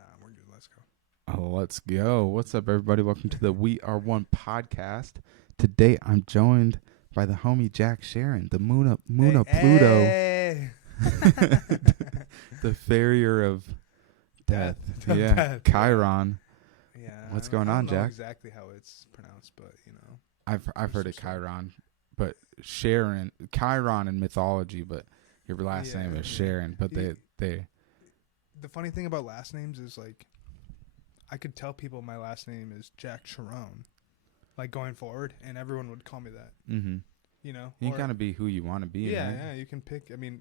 Nah, we're good. Let's go. Let's go. What's up, everybody? Welcome to the We Are One podcast. Today, I'm joined by the homie Jack Sharon, the Moon of Pluto, Hey. the farrier of death. Yeah, Death, Chiron. Yeah. What's I going don't on, know Jack? exactly how it's pronounced, but you know. I've heard it Chiron, but Sharon, Chiron in mythology, but your last name is Sharon. But they. The funny thing about last names is like, I could tell people my last name is Jack Charon, like going forward, and everyone would call me that. Mm-hmm. You know. You can kind of be who you want to be. Yeah, right? yeah. You can pick. I mean,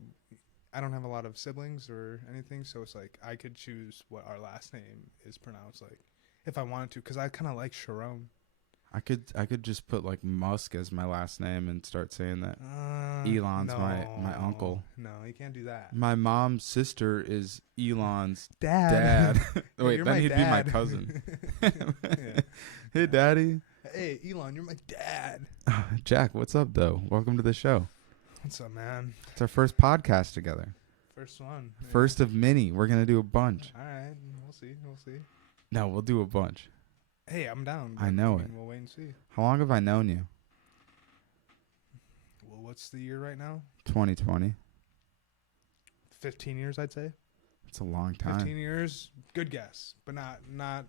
I don't have a lot of siblings or anything, so it's like I could choose what our last name is pronounced like if I wanted to, because I kind of like Sharon. I could just put like Musk as my last name and start saying that. Elon's my uncle. No, you can't do that. My mom's sister is Elon's dad. Wait, then he'd be my cousin. Hey, Daddy. Hey, Elon, you're my dad. Jack, what's up, though? Welcome to the show. What's up, man? It's our first podcast together. First one. Yeah. First of many. We're going to do a bunch. All right. We'll see. No, we'll do a bunch. Hey, I'm down. I know it. We'll wait and see. How long have I known you? Well, what's the year right now? 2020. 15 years, I'd say. It's a long time. 15 years. Good guess. But not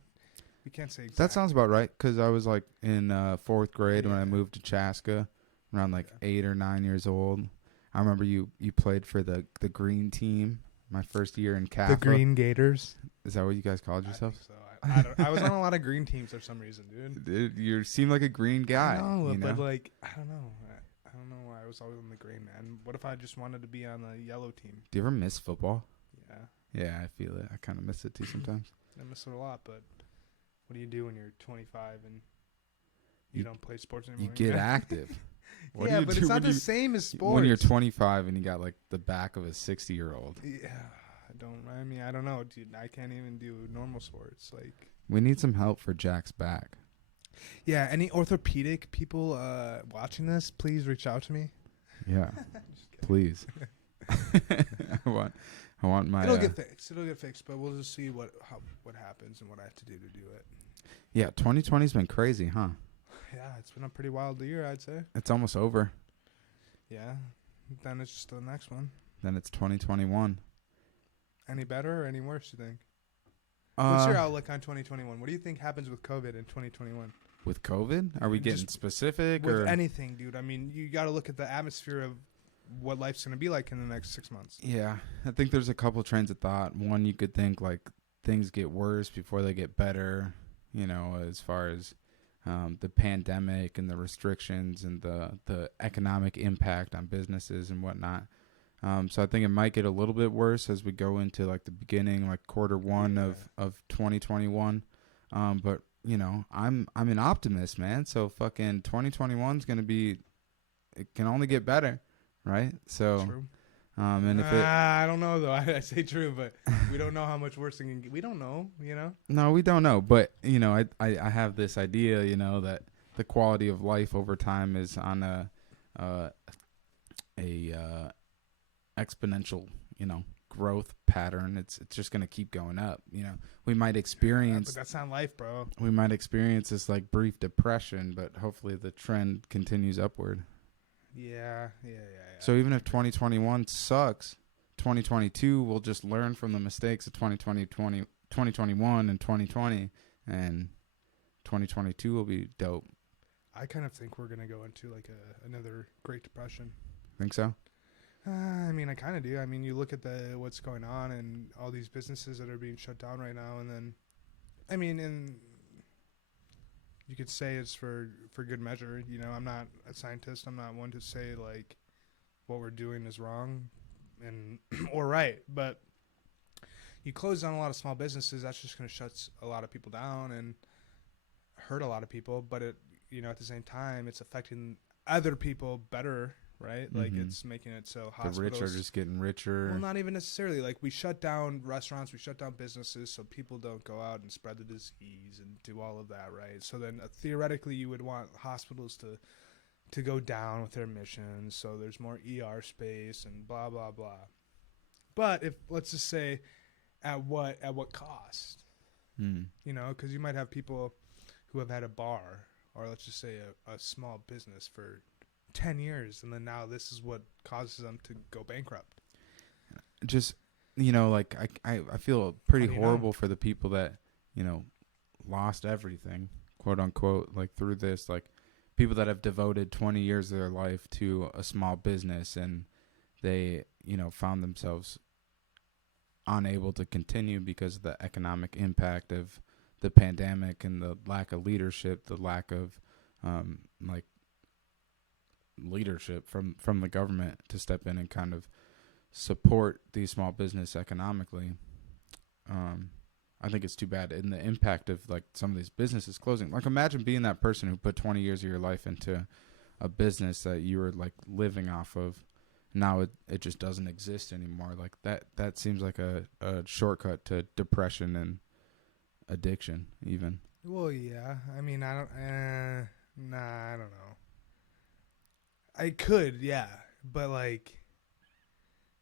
we can't say exactly. That sounds about right, because I was like in fourth grade when I moved to Chaska, around like 8 or 9 years old. I remember you played for the green team my first year in CAFA. The Green Gators. Is that what you guys called yourself? I think so. I was on a lot of green teams for some reason, dude. You seem like a green guy. No, you know? but like, I don't know. I don't know why I was always on the green, man. What if I just wanted to be on the yellow team? Do you ever miss football? Yeah. Yeah, I feel it. I kind of miss it too sometimes. I miss it a lot, but what do you do when you're 25 and you don't play sports anymore? You get active. What do yeah, you but do it's not when the you, same as sports. when you're 25 and you got like the back of a 60-year-old. Yeah, I don't know, dude. I can't even do normal sports. Like, we need some help for Jack's back. Yeah, any orthopedic people watching this, please reach out to me. Yeah, please. I want my. It'll get fixed. But we'll just see what happens and what I have to do it. Yeah, 2020's been crazy, huh? Yeah, it's been a pretty wild year, I'd say. It's almost over. Yeah, then it's just the next one. Then it's 2021. Any better or any worse, you think? What's your outlook on 2021? What do you think happens with COVID in 2021? With COVID? Are we getting specific? With or anything, dude. I mean, you got to look at the atmosphere of what life's going to be like in the next 6 months. Yeah, I think there's a couple trains of thought. One, you could think like things get worse before they get better, you know, as far as the pandemic and the restrictions and the economic impact on businesses and whatnot. So I think it might get a little bit worse as we go into like the beginning, like quarter one of 2021. But you know, I'm an optimist, man. So fucking 2021 is gonna be, it can only get better, right? So, true. And if I don't know though. I say true, but we don't know how much worse it can get. We don't know, you know. No, we don't know. But you know, I have this idea, you know, that the quality of life over time is on a exponential, you know, growth pattern. It's just going to keep going up. You know, we might experience, but that's not life, bro. We might experience this like brief depression, but hopefully the trend continues upward. Yeah. So even if 2021 sucks, 2022 will just learn from the mistakes of 2021 and 2020, and 2022 will be dope. I kind of think we're going to go into like another Great Depression. Think so? I mean, I kind of do. I mean, you look at what's going on and all these businesses that are being shut down right now, and then, I mean, and you could say it's for good measure. You know, I'm not a scientist. I'm not one to say like what we're doing is wrong and or right, but you close down a lot of small businesses. That's just going to shut a lot of people down and hurt a lot of people. But it, you know, at the same time, it's affecting other people better. Right? Like, it's making it so hospitals... The rich are just getting richer. Well, not even necessarily. Like, we shut down restaurants, we shut down businesses so people don't go out and spread the disease and do all of that, right? So then, theoretically, you would want hospitals to go down with their missions, so there's more ER space and blah, blah, blah. But if, let's just say, at what cost? Mm. You know, because you might have people who have had a bar, or let's just say a small business for 10 years, and then now this is what causes them to go bankrupt. Just, you know, like I feel pretty How do you horrible know? for the people that, you know, lost everything, quote unquote, like through this, like people that have devoted 20 years of their life to a small business, and they, you know, found themselves unable to continue because of the economic impact of the pandemic and the lack of leadership, the lack of like leadership from the government to step in and kind of support these small business economically. I think it's too bad. And the impact of like some of these businesses closing. Like imagine being that person who put 20 years of your life into a business that you were like living off of. Now it just doesn't exist anymore. Like that seems like a shortcut to depression and addiction even. Well, yeah. I mean, I don't. Nah, I don't know. I could, yeah, but like,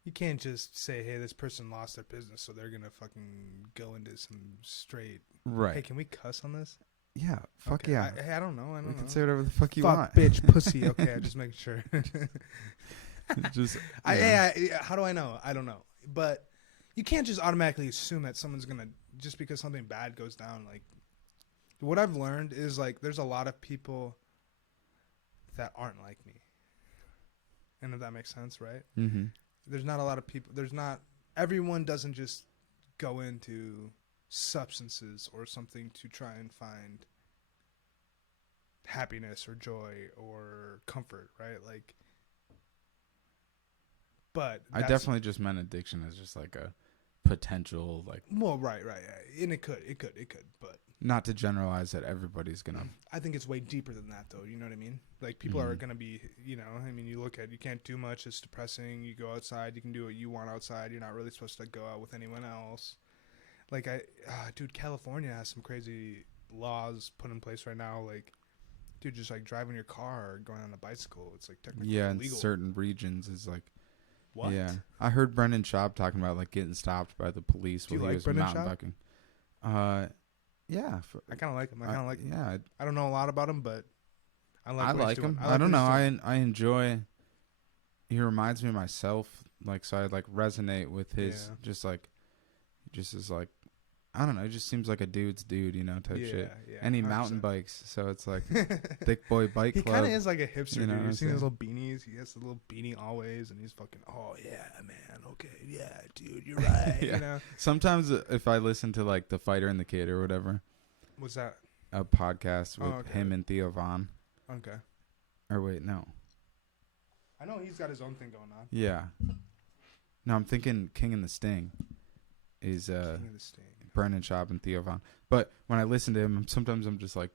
you can't just say, "Hey, this person lost their business, so they're gonna fucking go into some straight." Right. Hey, can we cuss on this? Yeah. Fuck Okay. yeah. I don't know. I We don't can know. say whatever the fuck you Fuck, want. bitch, pussy. Okay, I just making sure. Just How do I know? I don't know. But you can't just automatically assume that someone's gonna, just because something bad goes down. Like, what I've learned is like there's a lot of people that aren't like me, and if that makes sense, right? Mm-hmm. There's not a lot of people. Everyone doesn't just go into substances or something to try and find happiness or joy or comfort, right? Like, but I definitely just meant addiction as just like a potential, like, well, right, and it could, but not to generalize that everybody's gonna. I think it's way deeper than that, though. You know what I mean? Like, people are gonna be, you mean, you look at, you can't do much. It's depressing. You go outside, you can do what you want outside. You're not really supposed to go out with anyone else. Like, dude, California has some crazy laws put in place right now. Like, dude, just like driving your car or going on a bicycle, it's like technically In illegal. certain regions is like. What? Yeah, I heard Brendan Schaub talking about like getting stopped by the police Do you while he like was Brendan mountain Schaub? biking. Yeah, I kind of like him. I kind of like him. Yeah, I don't know a lot about him, but I like I what he's like doing. him. I I like don't what know. he's doing. I enjoy. He reminds me of myself. Like, so I like resonate with his just as like, I don't know. It just seems like a dude's dude, you know, type shit. Yeah, And he 100%. mountain bikes, so it's like thick boy bike He club. kind of is like a hipster, you know dude. what You've I'm seen his saying? little beanies? He has a little beanie always, and he's fucking, oh, yeah, man, okay, yeah, dude, you're right, Yeah. you know? Sometimes if I listen to like The Fighter and the Kid or whatever, What's that? a podcast with okay. him and Theo Vaughn. Okay. Or wait, no. I know he's got his own thing going on. Yeah. No, I'm thinking King and the Sting is King of the Sting. Brendan Schaub and Theo Vaughn. But when I listen to him, sometimes I'm just like,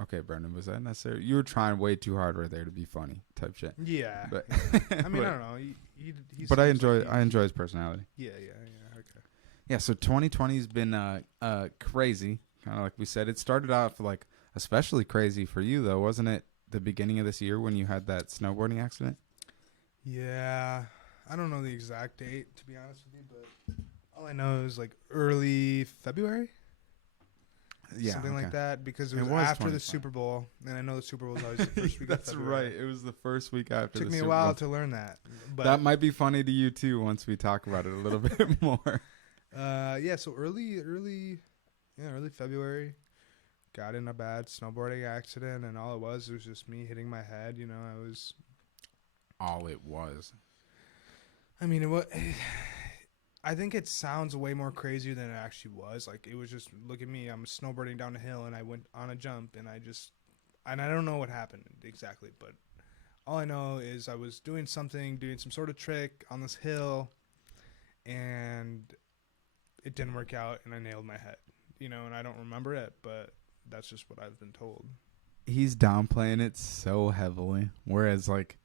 okay, Brendan, was that necessary? You were trying way too hard right there to be funny, type shit. Yeah. But I mean, but, I don't know. He but I seems enjoy like I enjoy his personality. Yeah, okay. Yeah, so 2020's been crazy. Kind of like we said, it started off like especially crazy for you though, wasn't it? The beginning of this year when you had that snowboarding accident. Yeah. I don't know the exact date, to be honest with you, but all I know is like early February. Yeah, something like that, because it It was was after the 2020. Super Bowl, and I know the Super Bowl is always the first week. That's of February. right. It was the first week after. Took the me a Super while Bowl. to learn that, but That might be funny to you too once we talk about it a little bit more. yeah. So early February, got in a bad snowboarding accident, and all it was just me hitting my head. You know, All it was. I mean, it was. I think it sounds way more crazier than it actually was. Like, it was just, look at me, I'm snowboarding down a hill, and I went on a jump, and I don't know what happened exactly, but all I know is I was doing some sort of trick on this hill, and it didn't work out, and I nailed my head, you know, and I don't remember it, but that's just what I've been told. He's downplaying it so heavily, whereas like,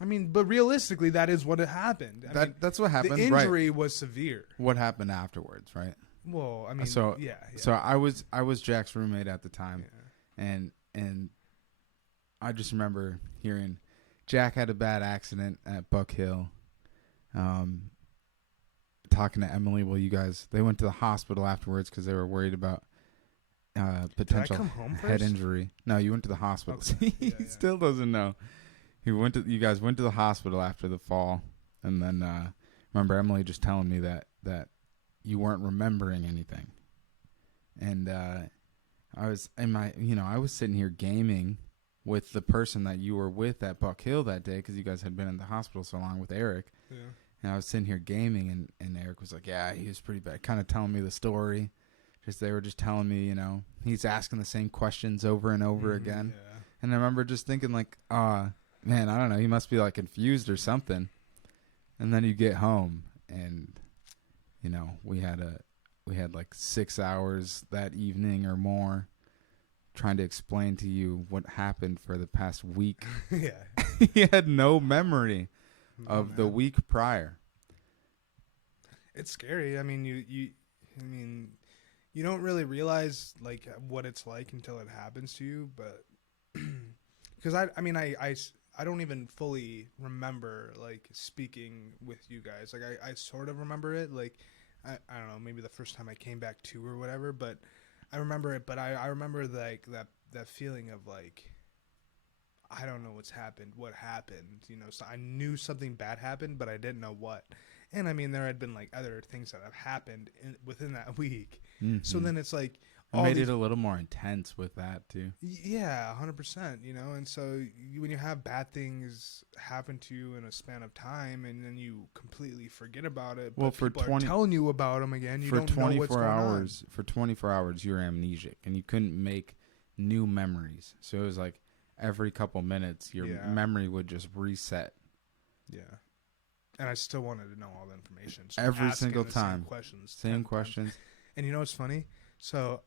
I mean, but realistically, that is what happened. I mean, that's what happened. the injury right. was severe. What happened afterwards, right? Well, I mean, So yeah. So I was Jack's roommate at the time, and I just remember hearing Jack had a bad accident at Buck Hill. talking to Emily. Well, they went to the hospital afterwards because they were worried about potential Did I come home head first? injury. No, you went to the hospital. Okay. He Yeah. still doesn't know. You guys went to the hospital after the fall, and then remember Emily just telling me that you weren't remembering anything, and I was I was sitting here gaming with the person that you were with at Buck Hill that day because you guys had been in the hospital so long with Eric. Yeah. And I was sitting here gaming, and Eric was like, yeah, he was pretty bad, kind of telling me the story. They were just telling me, he's asking the same questions over and over again. Yeah. And I remember just thinking like, man, I don't know, he must be like confused or something. And then you get home and, we had like 6 hours that evening or more trying to explain to you what happened for the past week. Yeah. He had no memory of man. the week prior. It's scary. I mean, you don't really realize like what it's like until it happens to you, but because I don't even fully remember like speaking with you guys. Like I sort of remember it. Like I don't know, maybe the first time I came back to or whatever, but I remember it. But I remember like that feeling of like, I don't know what happened, so I knew something bad happened, but I didn't know what. And I mean, there had been like other things that have happened within that week. Mm-hmm. So then it's like, it made it a little more intense with that too. Yeah, 100%, and so when you have bad things happen to you in a span of time and then you completely forget about it, but for people are telling you about them again, you don't know what's going on. For 24 hours, you were amnesic and you couldn't make new memories. So it was like every couple minutes, your memory would just reset. Yeah. And I still wanted to know all the information. So every single time. Same questions. And you know what's funny? So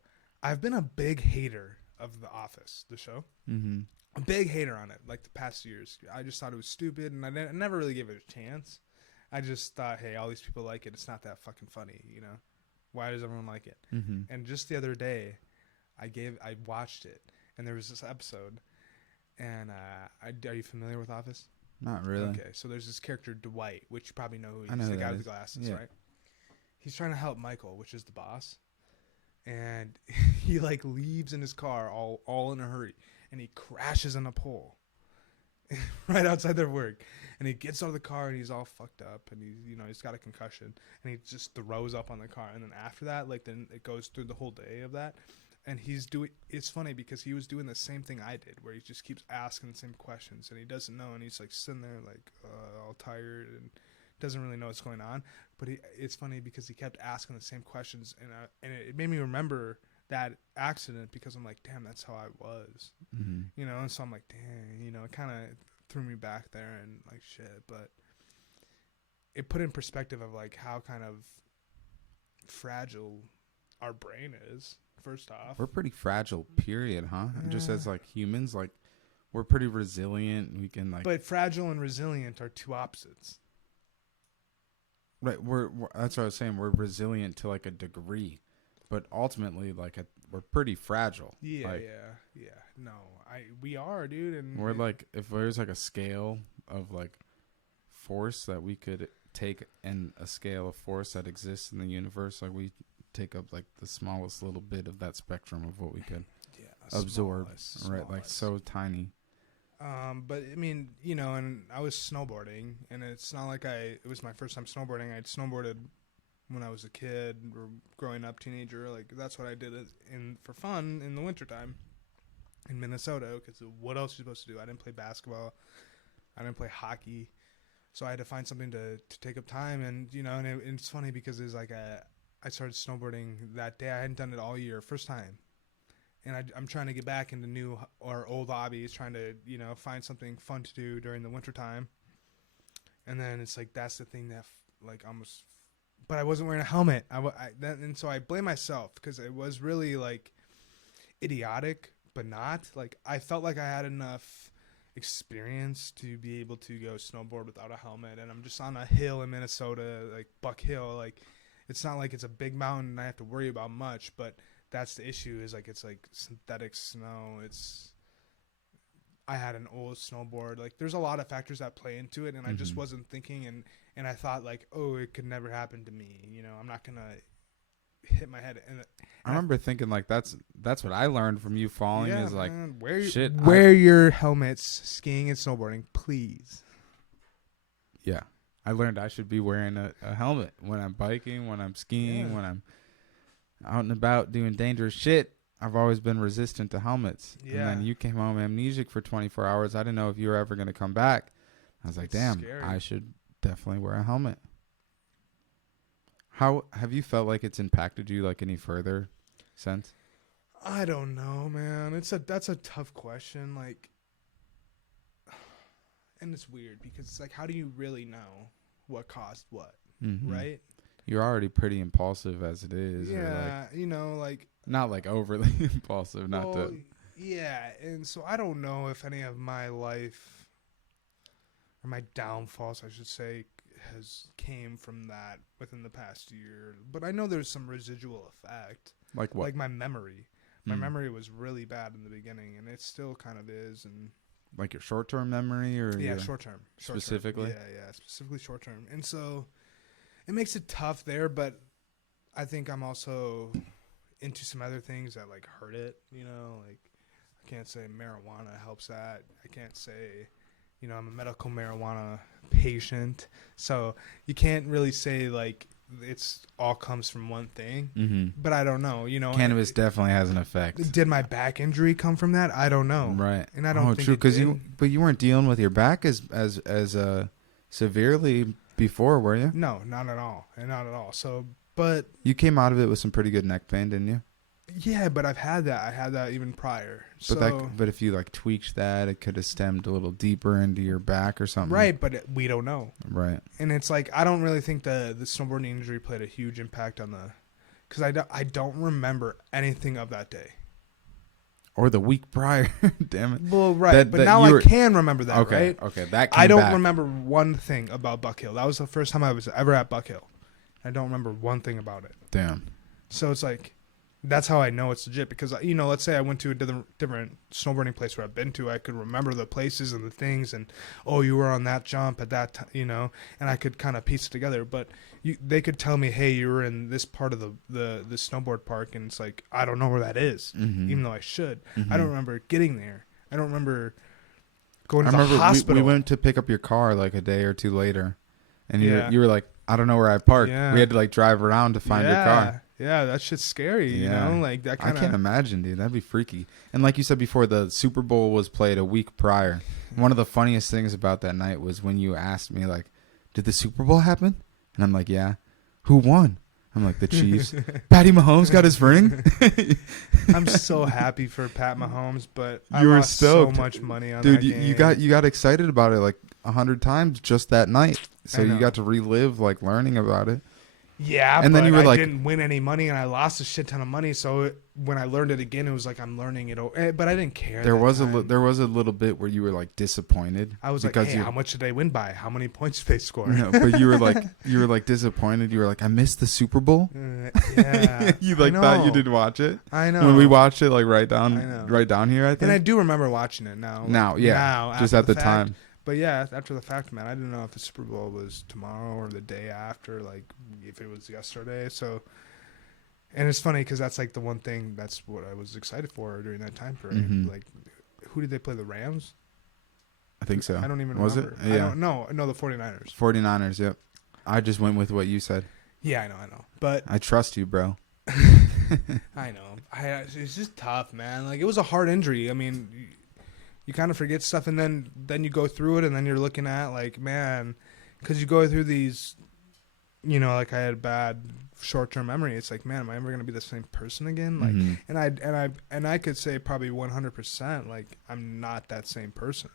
I've been a big hater of The Office, the show. Mm-hmm. A big hater on it, like the past years. I just thought it was stupid, and I never really gave it a chance. I just thought, hey, all these people like it. It's not that fucking funny, Why does everyone like it? Mm-hmm. And just the other day, I watched it, and there was this episode, and are you familiar with Office? Not really. Okay, so there's this character, Dwight, which you probably know who he is. I know the guy is. with the glasses, yeah. Right? He's trying to help Michael, which is the boss. And he like leaves in his car all in a hurry, and he crashes in a pole right outside their work. And he gets out of the car and he's all fucked up, and he's got a concussion, and he just throws up on the car. And then after that, like then it goes through the whole day of that. And it's funny because he was doing the same thing I did, where he just keeps asking the same questions and he doesn't know, and he's like sitting there like all tired and doesn't really know what's going on. But it's funny because he kept asking the same questions, and it made me remember that accident, because I'm like, damn, that's how I was, mm-hmm. And so I'm like, dang, it kind of threw me back there and like shit, but it put in perspective of like how kind of fragile our brain is. First off, we're pretty fragile, period, huh? Yeah. Just as like humans, like we're pretty resilient. We can like, but fragile and resilient are two opposites. Right, we're that's what I was saying. We're resilient to like a degree, but ultimately, like we're pretty fragile. Yeah, like, yeah. No, we are, dude. And we're like, if there's like a scale of like force that we could take, and a scale of force that exists in the universe, like we take up like the smallest little bit of that spectrum of what we could absorb. Right, like so tiny. But I mean, and I was snowboarding, and it's not like it was my first time snowboarding. I'd snowboarded when I was a kid or growing up, teenager. Like that's what I did for fun in the wintertime in Minnesota. Because what else are you supposed to do? I didn't play basketball. I didn't play hockey. So I had to find something to take up time. And, and it's funny because it's like I started snowboarding that day. I hadn't done it all year, first time. And I'm trying to get back into new or old hobbies, trying to, find something fun to do during the winter time. And then it's like, that's the thing that almost, but I wasn't wearing a helmet. And so I blame myself because it was really like idiotic, but not. Like I felt like I had enough experience to be able to go snowboard without a helmet. And I'm just on a hill in Minnesota, like Buck Hill. Like it's not like it's a big mountain and I have to worry about much, but that's the issue, is like it's like synthetic snow. I had an old snowboard. Like, there's a lot of factors that play into it, and I just wasn't thinking, and I thought, like, oh, it could never happen to me. You know, I'm not going to hit my head. And I remember thinking, like, that's what I learned from you falling is, like, man, wear your helmets skiing and snowboarding, please. Yeah. I learned I should be wearing a helmet when I'm biking, when I'm skiing, when I'm out and about doing dangerous shit. I've always been resistant to helmets. Yeah. And then you came home amnesic for 24 hours. I didn't know if you were ever going to come back. I was like, damn, scary. I should definitely wear a helmet. How have you felt like it's impacted you like any further since? I don't know, man. That's a tough question. Like, and it's weird because it's like, how do you really know what caused what, right? You're already pretty impulsive as it is. Yeah, you know, like, not like overly impulsive, not to. Yeah, and so I don't know if any of my life or my downfalls, I should say, has came from that within the past year. But I know there's some residual effect. Like what? Like my memory. My memory was really bad in the beginning, and it still kind of is. And like your short-term memory, or short term specifically. Yeah, specifically short term. And so it makes it tough there, but I think I'm also into some other things that like hurt it. You know, like I can't say marijuana helps that. I can't say, you know, I'm a medical marijuana patient, so you can't really say like it's all comes from one thing. But I don't know. You know, cannabis definitely has an effect. Did my back injury come from that? I don't know. Right. And I don't think true, because you weren't dealing with your back as severely before, were you? No, not at all. And not at all. So, but you came out of it with some pretty good neck pain, didn't you? Yeah, but I've had that. I had that even prior. But if you like tweaked that, it could have stemmed a little deeper into your back or something. Right, but we don't know. Right. And it's like I don't really think the snowboarding injury played a huge impact on because I don't remember anything of that day. Or the week prior. Damn it. Well, right. But now I can remember that, okay, right? Okay, that I don't remember one thing about Buck Hill. That was the first time I was ever at Buck Hill. I don't remember one thing about it. Damn. So it's like, that's how I know it's legit. Because, you know, let's say I went to a different snowboarding place where I've been to. I could remember the places and the things. And, oh, you were on that jump at that time, you know. And I could kind of piece it together. But they could tell me, hey, you were in this part of the snowboard park. And it's like, I don't know where that is, even though I should. I don't remember getting there. I don't remember going to the hospital. We went to pick up your car like a day or two later. And you were like, I don't know where I parked. Yeah. We had to like drive around to find your car. Yeah, that shit's scary, you know? Like that kind of I can't imagine, dude. That'd be freaky. And like you said before, the Super Bowl was played a week prior. One of the funniest things about that night was when you asked me, like, did the Super Bowl happen? And I'm like, yeah. Who won? I'm like, the Chiefs. Patty Mahomes got his ring. I'm so happy for Pat Mahomes, but I you were lost stoked. so much money on dude, that game. you got excited about it like 100 times just that night. So you got to relive like learning about it. Yeah, and but then you were I like, didn't win any money, and I lost a shit ton of money. So when I learned it again, it was like I'm learning it. But I didn't care. There was a little bit where you were like disappointed. I was like, hey, how much did they win by? How many points did they score? No, but you were like disappointed. You were like, I missed the Super Bowl. Yeah, you like thought you didn't watch it. I know. When we watched it, like right down here, I think. And I do remember watching it now. Now, just at the time. But yeah, after the fact, man, I didn't know if the Super Bowl was tomorrow or the day after, like if it was yesterday. So, and it's funny because that's like the one thing that's what I was excited for during that time period. Like, who did they play? The Rams? I think so. I don't even remember. Was it? Yeah. I don't know. No, the 49ers. 49ers, yep. I just went with what you said. Yeah, I know. But I trust you, bro. I know. It's just tough, man. Like, it was a hard injury. I mean, you kind of forget stuff, and then you go through it, and then you're looking at, like, man, because you go through these, you know, like I had bad short-term memory. It's like, man, am I ever going to be the same person again? Like, and I could say probably 100%, like, I'm not that same person.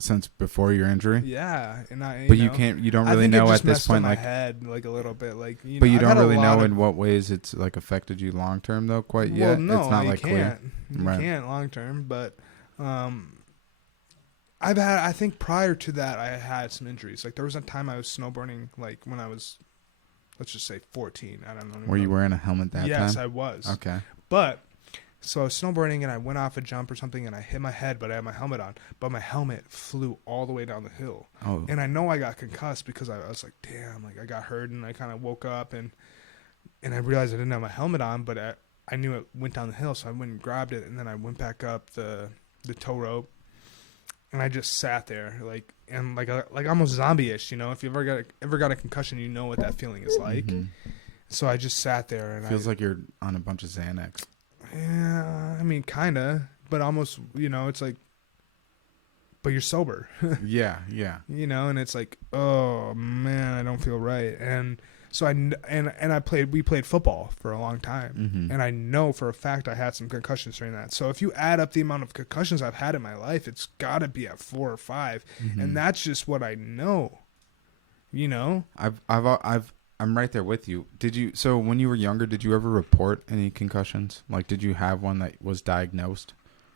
Since before your injury? Yeah. And you don't really know at this point, like, my head, like, a little bit, like, you know. But you don't really know in what ways it's, like, affected you long-term, though, quite yet? Well, no, it's not, you like, can't. clear. You can't long-term, but... I think prior to that, I had some injuries. Like, there was a time I was snowboarding, like, when I was, let's just say 14. I don't know. Were you wearing a helmet that time? Yes, I was. Okay. But So I was snowboarding and I went off a jump or something and I hit my head, but I had my helmet on. But my helmet flew all the way down the hill. Oh. And I know I got concussed because I was like, damn, like I got hurt, and I kind of woke up and I realized I didn't have my helmet on, but I knew it went down the hill, so I went and grabbed it, and then I went back up the tow rope, and I just sat there like almost zombie-ish, you know. If you ever got a concussion, you know what that feeling is like. Mm-hmm. So I just sat there and feels like you're on a bunch of Xanax. Yeah, I mean, kinda, but almost, you know, it's like, but you're sober. Yeah. You know, and it's like, oh man, I don't feel right. And so we played football for a long time, Mm-hmm. and I know for a fact I had some concussions during that. So if you add up the amount of concussions I've had in my life, it's got to be at 4 or 5, Mm-hmm. and that's just what I know. You know, I'm right there with you. So when you were younger, did you ever report any concussions? Like, did you have one that was diagnosed?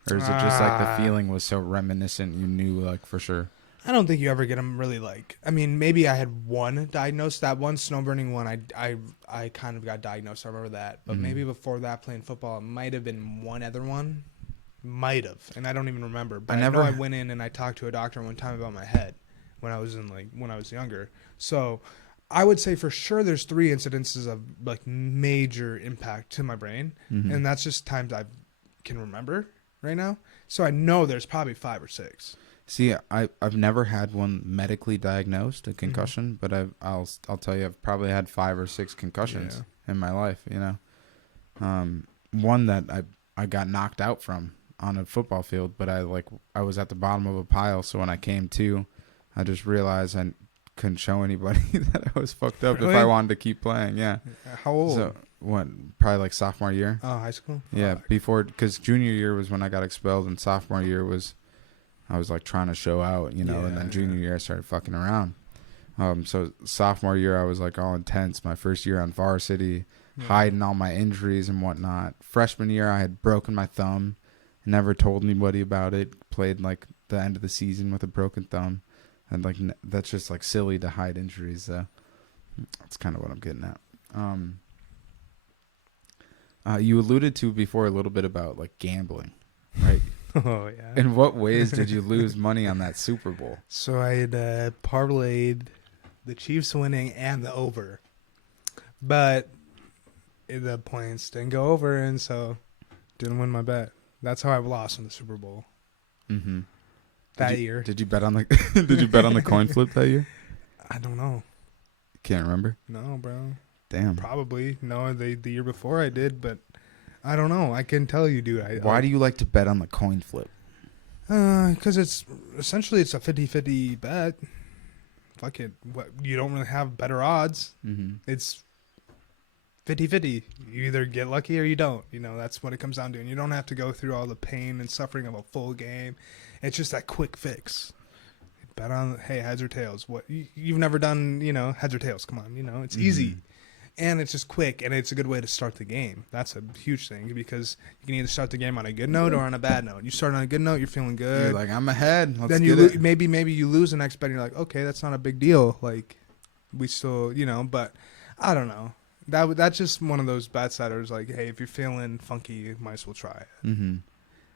Or is it just like the feeling was so reminiscent you knew, like, for sure? I don't think you ever get them really, like, I mean, maybe I had one diagnosed. That one snowboarding one, I kind of got diagnosed. I remember that. But Mm-hmm. maybe before that, playing football, it might have been one other one. Might have. And I don't even remember. But I know I went in and I talked to a doctor one time about my head when I was younger. So I would say for sure there's 3 incidences of, like, major impact to my brain. Mm-hmm. And that's just times I can remember right now. So I know there's probably 5 or 6. See, I've never had one medically diagnosed, a concussion, but I'll tell you, I've probably had 5 or 6 concussions in my life. You know, one that I got knocked out from on a football field, but I was at the bottom of a pile, so when I came to, I just realized I couldn't show anybody that I was fucked up if I wanted to keep playing. Yeah. How old? So probably like sophomore year. Oh, high school. Yeah, because junior year was when I got expelled, and sophomore year was. I was like trying to show out, you know, and then junior year I started fucking around. So sophomore year I was like all intense. My first year on varsity, hiding all my injuries and whatnot. Freshman year I had broken my thumb, never told anybody about it. Played like the end of the season with a broken thumb, and like that's just like silly to hide injuries. That's kind of what I'm getting at. You alluded to before a little bit about like gambling, right? Oh, yeah. In what ways did you lose money on that Super Bowl? So I had parlayed the Chiefs winning and the over. But the points didn't go over, and so didn't win my bet. That's how I've lost in the Super Bowl. Mm-hmm. That year. Did you bet on the Did you bet on the coin flip that year? I don't know. Can't remember? No, bro. Damn. Probably. No, the year before I did, but I don't know. I can tell you, dude. Why do you like to bet on the coin flip? Because it's a 50-50 bet. Fuck it. You don't really have better odds. Mm-hmm. It's 50-50. You either get lucky or you don't. You know, that's what it comes down to. And you don't have to go through all the pain and suffering of a full game. It's just that quick fix. Bet on, hey, heads or tails. What you've never done, you know, heads or tails. Come on, you know, it's easy. And it's just quick, and it's a good way to start the game. That's a huge thing because you can either start the game on a good note or on a bad note. You start on a good note, you're feeling good. You're like, I'm ahead. Let's then get it. maybe you lose the next bet, and you're like, okay, that's not a big deal. Like, we still, you know, but I don't know. That's just one of those bets that are like, hey, if you're feeling funky, you might as well try it. Mm-hmm.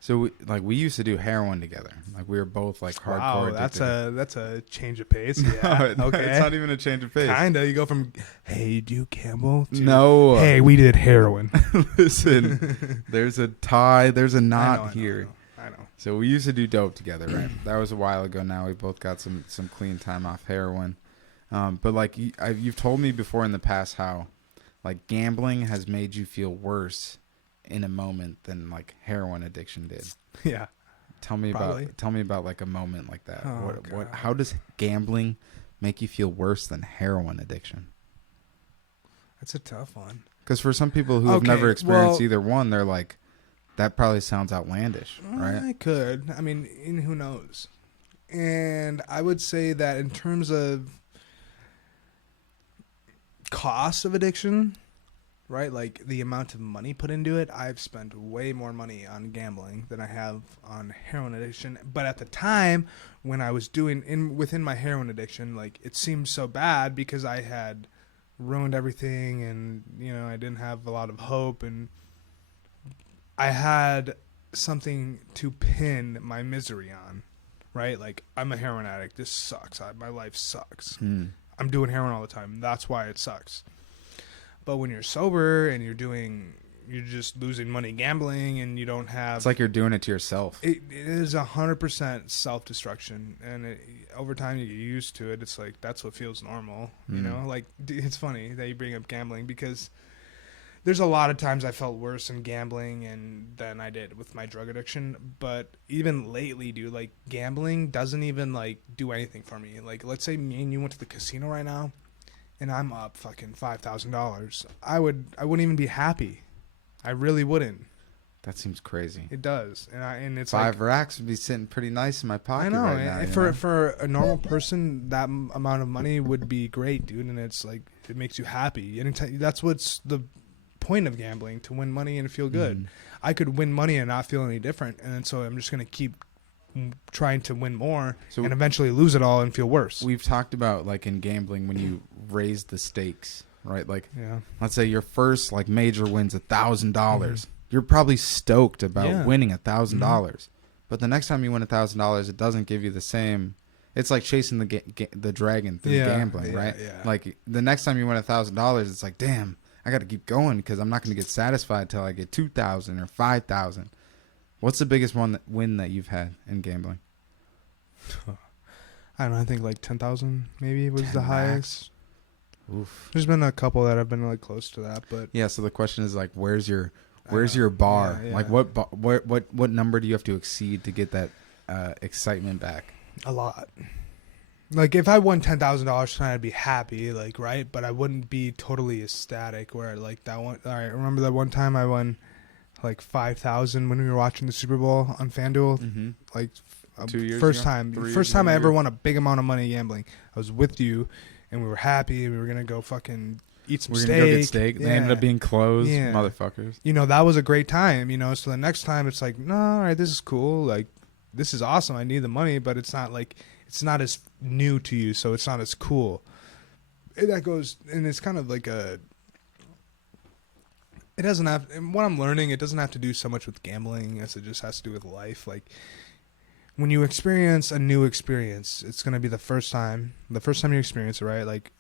So we used to do heroin together. Like we were both like hardcore. Wow, that's a change of pace. Yeah. No, okay. It's not even a change of pace. Kinda. You go from, hey, do you gamble? To, No. Hey, we did heroin. Listen, there's a tie. There's a knot here. I know. So we used to do dope together, right? That was a while ago now. We both got some clean time off heroin. But like you've told me before in the past how like gambling has made you feel worse in a moment than like heroin addiction did. Yeah. Tell me about like a moment like that. Oh, How does gambling make you feel worse than heroin addiction? That's a tough one. Because for some people who have never experienced either one, they're like, that probably sounds outlandish, right? I could. I mean, who knows? And I would say that in terms of cost of addiction, right? Like the amount of money put into it, I've spent way more money on gambling than I have on heroin addiction. But at the time when I was within my heroin addiction, like it seemed so bad because I had ruined everything and, you know, I didn't have a lot of hope. And I had something to pin my misery on, right? Like, I'm a heroin addict. This sucks. My life sucks. I'm doing heroin all the time. That's why it sucks. But when you're sober and you're just losing money gambling and you don't have... It's like you're doing it to yourself. It is 100% self-destruction. And over time you get used to it. It's like, that's what feels normal. You know? Like, it's funny that you bring up gambling because there's a lot of times I felt worse in gambling than I did with my drug addiction. But even lately, dude, like, gambling doesn't even, like, do anything for me. Like, let's say me and you went to the casino right now and I'm up fucking $5,000. I wouldn't even be happy. I really wouldn't. That seems crazy. It does, and it's 5 racks would be sitting pretty nice in my pocket. I know. Right now, for a normal person, that amount of money would be great, dude. And it's like it makes you happy. Anytime, that's what's the point of gambling, to win money and feel good. I could win money and not feel any different, and so I'm just gonna keep trying to win more and eventually lose it all and feel worse. We've talked about, like, in gambling when you raise the stakes, right? Like, yeah. Let's say your first, like, major wins $1,000. You're probably stoked about winning $1,000. But the next time you win $1,000, it doesn't give you the same. It's like chasing the dragon through gambling, right? Yeah. Like, the next time you win $1,000, it's like, damn, I got to keep going because I'm not going to get satisfied till I get 2,000 or 5,000. What's the biggest win that you've had in gambling? I don't know. I think like 10,000 maybe was the highest. Oof. There's been a couple that have been like close to that, but yeah. So the question is, like, where's your bar? Yeah. Like, what number do you have to exceed to get that excitement back? A lot. Like, if I won $10,000 tonight, I'd be happy, like, right? But I wouldn't be totally ecstatic. Where like that one. All right, remember that one time I won like 5,000 when we were watching the Super Bowl on FanDuel? Like 2 years first ago? time, first time I ever won a big amount of money gambling. I was with you, and we were happy. We were gonna go fucking eat some steak. We're gonna go get steak. They ended up being closed, motherfuckers. You know, that was a great time. You know, so the next time it's like, no, all right, this is cool. Like, this is awesome. I need the money, but it's not like it's not as new to you, so it's not as cool. That goes, and it's kind of like a. It doesn't have. And what I'm learning, it doesn't have to do so much with gambling as it just has to do with life. Like, when you experience a new experience, it's gonna be the first time you experience it, right? Like,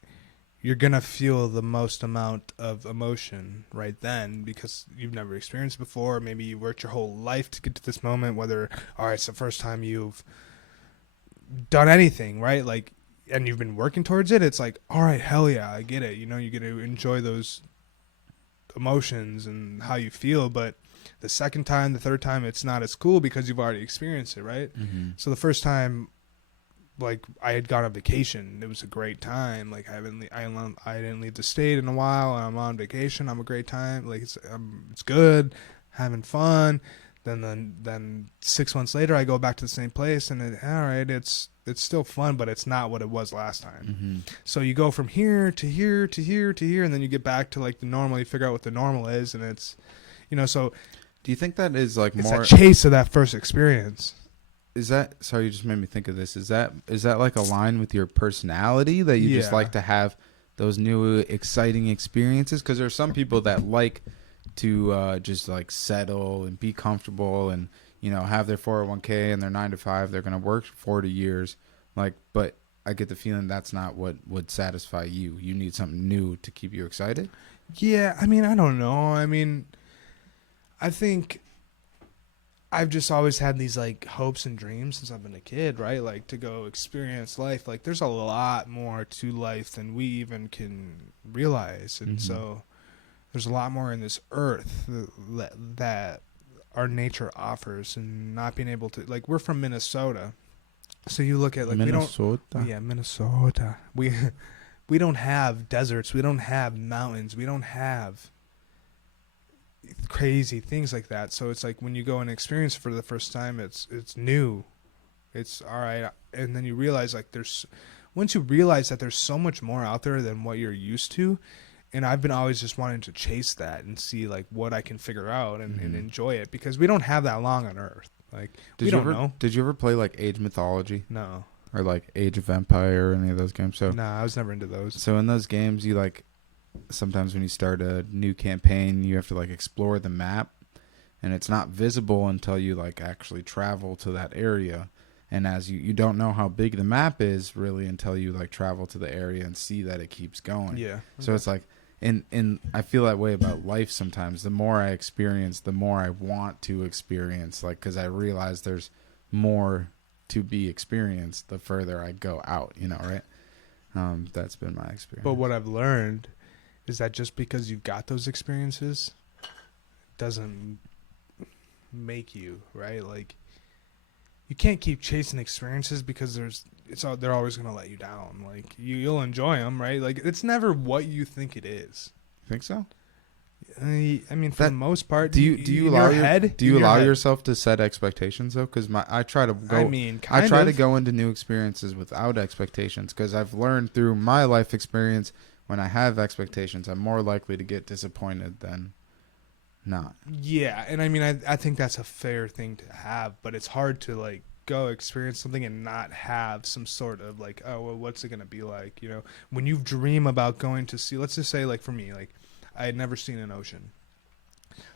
you're gonna feel the most amount of emotion right then because you've never experienced it before. Maybe you worked your whole life to get to this moment. Whether, all right, it's the first time you've done anything, right? Like, and you've been working towards it. It's like, all right, hell yeah, I get it. You know, you get to enjoy those emotions and how you feel. But the second time, the third time, it's not as cool because you've already experienced it, right? So the first time, like, I had gone on vacation. It was a great time. Like, I didn't leave the state in a while. I'm on vacation. I'm a great time. Like, it's good, having fun. Then 6 months later, I go back to the same place, and all right, it's still fun, but it's not what it was last time. So you go from here to here to here to here, and then you get back to like the normal. You figure out what the normal is, and it's, you know. So, do you think that is like it's more a chase of that first experience? Is that, sorry, you just made me think of this. Is that like a line with your personality that you just like to have those new exciting experiences? Because there are some people that like to just like settle and be comfortable and, you know, have their 401k and their 9 to 5. They're going to work 40 years. Like, but I get the feeling that's not what would satisfy you. You need something new to keep you excited. Yeah. I mean, I don't know. I mean, I think I've just always had these like hopes and dreams since I've been a kid, right? Like, to go experience life. Like, there's a lot more to life than we even can realize. And so there's a lot more in this earth that our nature offers, and not being able to, like, we're from Minnesota. So you look at, like, Minnesota. Minnesota. We don't have deserts. We don't have mountains. We don't have crazy things like that. So it's like when you go and experience it for the first time, it's new. It's all right. And then you realize, like, once you realize that there's so much more out there than what you're used to. And I've been always just wanting to chase that and see, like, what I can figure out and enjoy it, because we don't have that long on Earth. Like, we don't know. Did you ever play like Age Mythology? No. Or like Age of Empire or any of those games? So nah, I was never into those. So in those games, you like, sometimes when you start a new campaign, you have to like explore the map, and it's not visible until you like actually travel to that area. And as you don't know how big the map is really until you like travel to the area and see that it keeps going. Yeah. So it's like, and I feel that way about life sometimes. The more I experience, the more I want to experience, like, because I realize there's more to be experienced the further I go out, you know, right? That's been my experience. But what I've learned is that just because you've got those experiences doesn't make you, right? Like, you can't keep chasing experiences because they're always going to let you down. Like, you'll enjoy them, right? Like, it's never what you think it is. Think so? I mean, for the most part, do you allow yourself to set expectations though? Because I try to go. I mean, I try to go into new experiences without expectations because I've learned through my life experience when I have expectations, I'm more likely to get disappointed than not. Yeah, and I mean, I think that's a fair thing to have, but it's hard to like go experience something and not have some sort of like, oh, well, what's it gonna be like? You know, when you dream about going to see, let's just say, like for me, like I had never seen an ocean.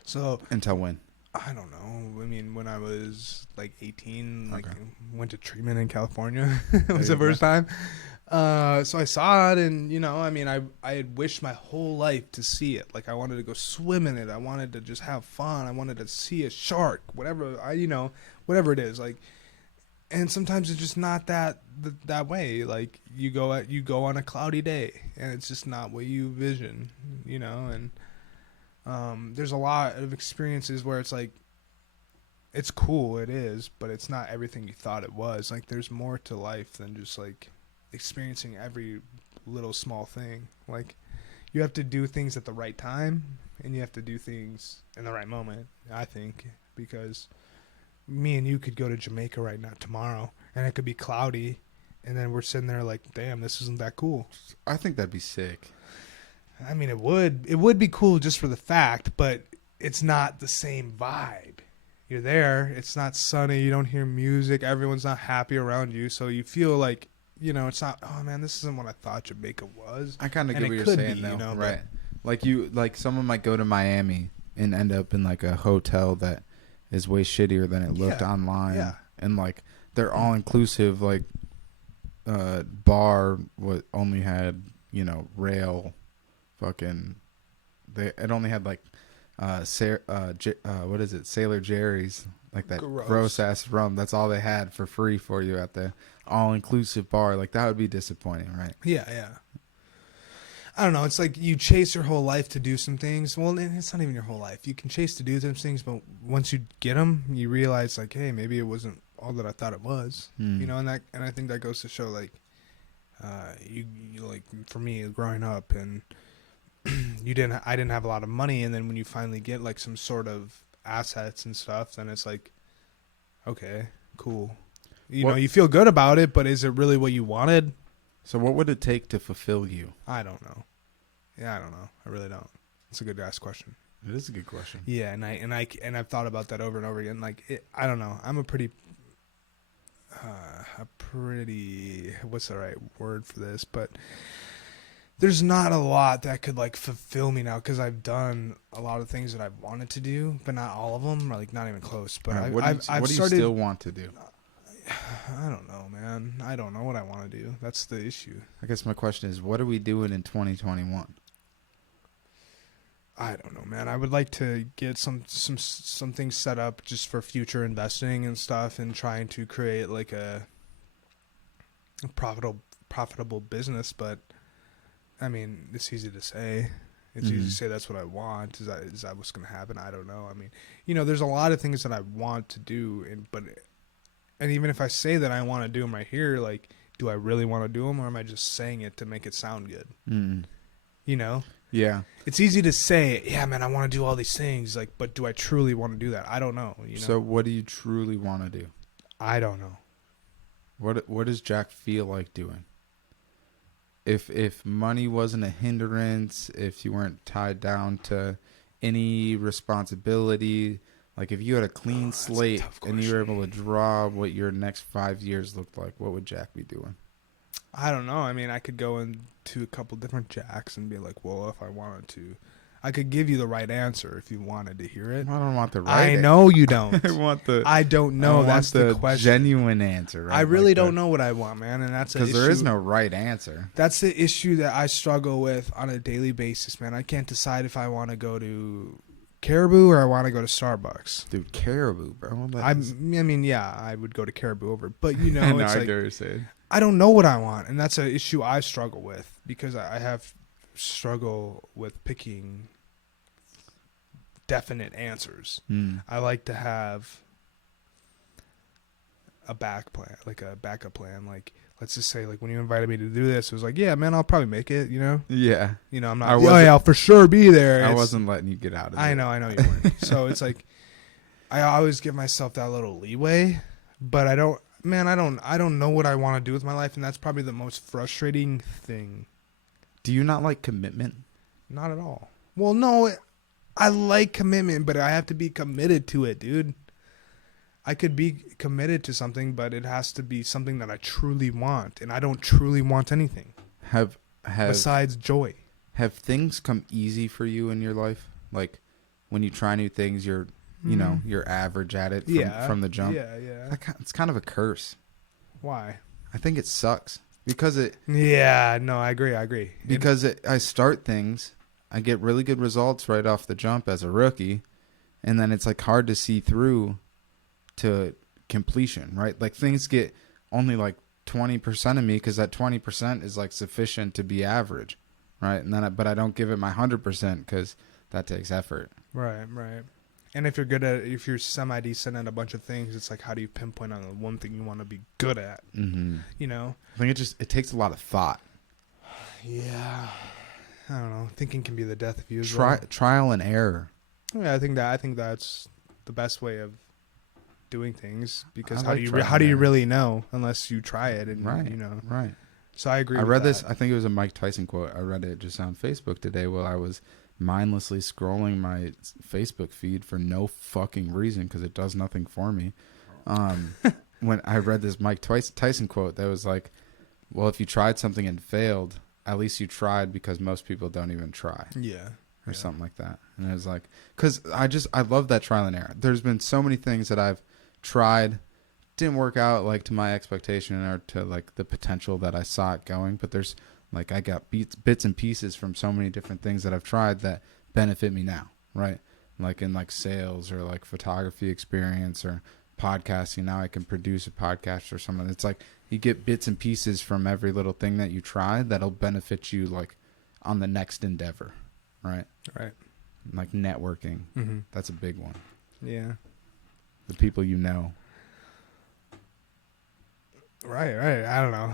So until when? I don't know. I mean, when I was like 18, like went to treatment in California. It was the first time. So I saw it, and you know, I mean, I had wished my whole life to see it. Like I wanted to go swim in it. I wanted to just have fun. I wanted to see a shark, whatever whatever it is. Like, and sometimes it's just not that way. Like you go on a cloudy day, and it's just not what you vision, you know. And there's a lot of experiences where it's like, it's cool, it is, but it's not everything you thought it was. Like there's more to life than just like experiencing every little small thing. Like you have to do things at the right time, and you have to do things in the right moment, I think, because me and you could go to Jamaica right now tomorrow, and it could be cloudy, and then we're sitting there like, damn, this isn't that cool. I think that'd be sick. I mean, it would be cool just for the fact, but it's not the same vibe. You're there, it's not sunny, you don't hear music, everyone's not happy around you, so you feel like, you know, it's not, oh man, this isn't what I thought Jamaica was. I kind of get what you're saying, though, you know, right? Like someone might go to Miami and end up in like a hotel that is way shittier than it looked online, and like their all inclusive like bar only had, you know, rail, fucking, it only had like what is it, Sailor Jerry's, like that gross ass rum. That's all they had for free for you at the all inclusive bar. Like that would be disappointing, right? Yeah. I don't know. It's like you chase your whole life to do some things. Well, it's not even your whole life. You can chase to do those things, but once you get them, you realize like, hey, maybe it wasn't all that I thought it was. You know, and I think that goes to show like, you like for me growing up, and I didn't have a lot of money, and then when you finally get like some sort of assets and stuff, then it's like, okay, cool. You know, you feel good about it, but is it really what you wanted? So what would it take to fulfill you? I don't know. Yeah, I don't know. I really don't. It's a good ass question. It is a good question. Yeah, and I've thought about that over and over again. Like, I don't know. I'm a pretty what's the right word for this? But there's not a lot that could like fulfill me now, because I've done a lot of things that I've wanted to do, but not all of them, or like not even close. But right, what do you still want to do? I don't know, man. I don't know what I want to do. That's the issue. I guess my question is, what are we doing in 2021? I don't know, man. I would like to get some things set up just for future investing and stuff, and trying to create like a profitable business. But I mean, it's easy to say. It's easy to say that's what I want. Is that what's going to happen? I don't know. I mean, you know, there's a lot of things that I want to do, and even if I say that I want to do them right here, like, do I really want to do them, or am I just saying it to make it sound good? You know? Yeah. It's easy to say, yeah, man, I want to do all these things, like, but do I truly want to do that? I don't know. You know? So what do you truly want to do? I don't know. What does Jack feel like doing? If money wasn't a hindrance, if you weren't tied down to any responsibility, like if you had a clean slate and you were able to draw what your next 5 years looked like, what would Jack be doing? I don't know. I mean, I could go into a couple different Jacks and be like, well, if I wanted to, I could give you the right answer if you wanted to hear it. I don't want the right. I know you don't. I want the. I don't know. That's the question. Genuine answer. Right? I really don't know what I want, man, and that's because there is no right answer. That's the issue that I struggle with on a daily basis, man. I can't decide if I want to go to Caribou or I want to go to Starbucks. Dude, Caribou, bro. I mean, yeah, I would go to Caribou over, but you know, I know, it's I like get what you're saying. I don't know what I want, and that's an issue I struggle with because I have struggle with picking definite answers. I like to have a back plan, like a backup plan. Like, let's just say, like, when you invited me to do this, it was like, yeah, man, I'll probably make it, you know? Yeah. You know, I'm not, I'll for sure be there. I wasn't letting you get out of it. I know you weren't. So it's like, I always give myself that little leeway, but I don't know what I want to do with my life, and that's probably the most frustrating thing. Do you not like commitment? Not at all. Well, no, I like commitment, but I have to be committed to it, dude. I could be committed to something, but it has to be something that I truly want, and I don't truly want anything. Besides joy. Have things come easy for you in your life? Like when you try new things, you're average at it from the jump. Yeah. It's kind of a curse. Why? I think it sucks because it. Yeah, no, I agree. Because I start things, I get really good results right off the jump as a rookie, and then it's like hard to see through to completion, right? Like things get only like 20% of me because that 20% is like sufficient to be average, right? And then but I don't give it my 100% because that takes effort. Right. And if you're semi-decent at a bunch of things, it's like, how do you pinpoint on the one thing you want to be good at? Mm-hmm. You know? I think it takes a lot of thought. Yeah. I don't know. Thinking can be the death of you. Trial and error. Yeah, I think that's the best way of doing things, because how do you really know unless you try it? And you know. Right. So I agree. I read this. I think it was a Mike Tyson quote. I read it just on Facebook today while I was mindlessly scrolling my Facebook feed for no fucking reason because it does nothing for me. When I read this Mike Tyson quote that was like, well, if you tried something and failed, at least you tried, because most people don't even try. Yeah. Or something like that. And it was like, because I love that trial and error. There's been so many things that I've tried, didn't work out like to my expectation or to like the potential that I saw it going. But there's like, I got bits and pieces from so many different things that I've tried that benefit me now, right? Like in like sales or like photography experience or podcasting. Now I can produce a podcast or something. It's like you get bits and pieces from every little thing that you try that'll benefit you like on the next endeavor, right? Right. Like networking. Mm-hmm. That's a big one. Yeah. The people you know. Right. I don't know.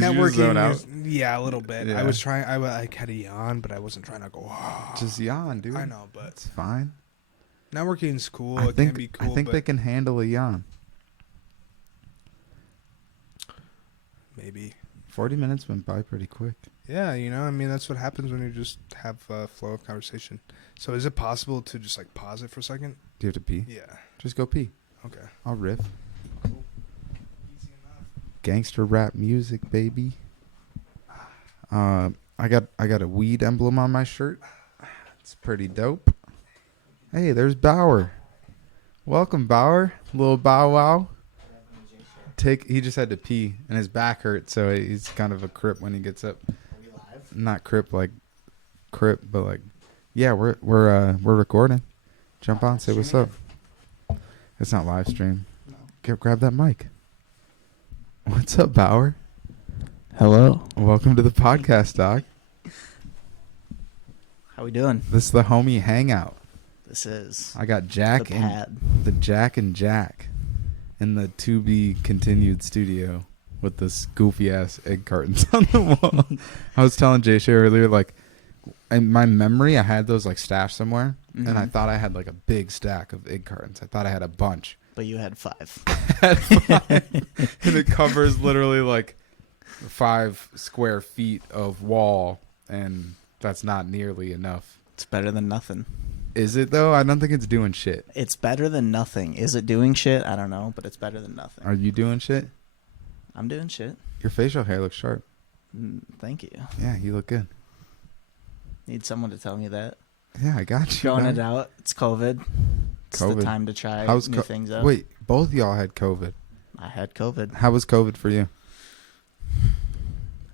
Networking. Yeah, a little bit. Yeah. I was trying. I had a yawn, but I wasn't trying to go. Oh. Just yawn, dude. I know, but it's fine. Networking's cool. It can be cool. I think they can handle a yawn. Maybe. 40 minutes went by pretty quick. Yeah, you know, I mean, that's what happens when you just have a flow of conversation. So is it possible to just like pause it for a second? Do you have to pee? Yeah. Just go pee. Okay. I'll riff. Cool. Easy enough. Gangster rap music, baby. I got a weed emblem on my shirt. It's pretty dope. Hey, there's Bauer. Welcome, Bauer. Little Bow Wow. He just had to pee and his back hurt, so he's kind of a crip when he gets up. Are we live? Not crip like crip, but like, yeah, we're recording. Jump on, say what's up. It's not live stream. No. Grab that mic. What's up, Bauer? Hello. Welcome to the podcast, dog. How we doing? This is the homie hangout. This is. I got Jack the Jack and Jack in the to be continued studio with this goofy ass egg cartons on the wall. I was telling Jay Shay earlier, like, in my memory, I had those like stashed somewhere, and I thought I had like a big stack of egg cartons. I thought I had a bunch. But you had 5. And it covers literally like 5 square feet of wall, and that's not nearly enough. It's better than nothing. Is it though? I don't think it's doing shit. It's better than nothing. Is it doing shit? I don't know, but it's better than nothing. Are you doing shit? I'm doing shit. Your facial hair looks sharp. Thank you. Yeah, you look good. Need someone to tell me that. Yeah, I got you. Throwing man. it out. It's COVID. It's COVID. the time to try How's new things out. Wait, both y'all had COVID. I had COVID. How was COVID for you?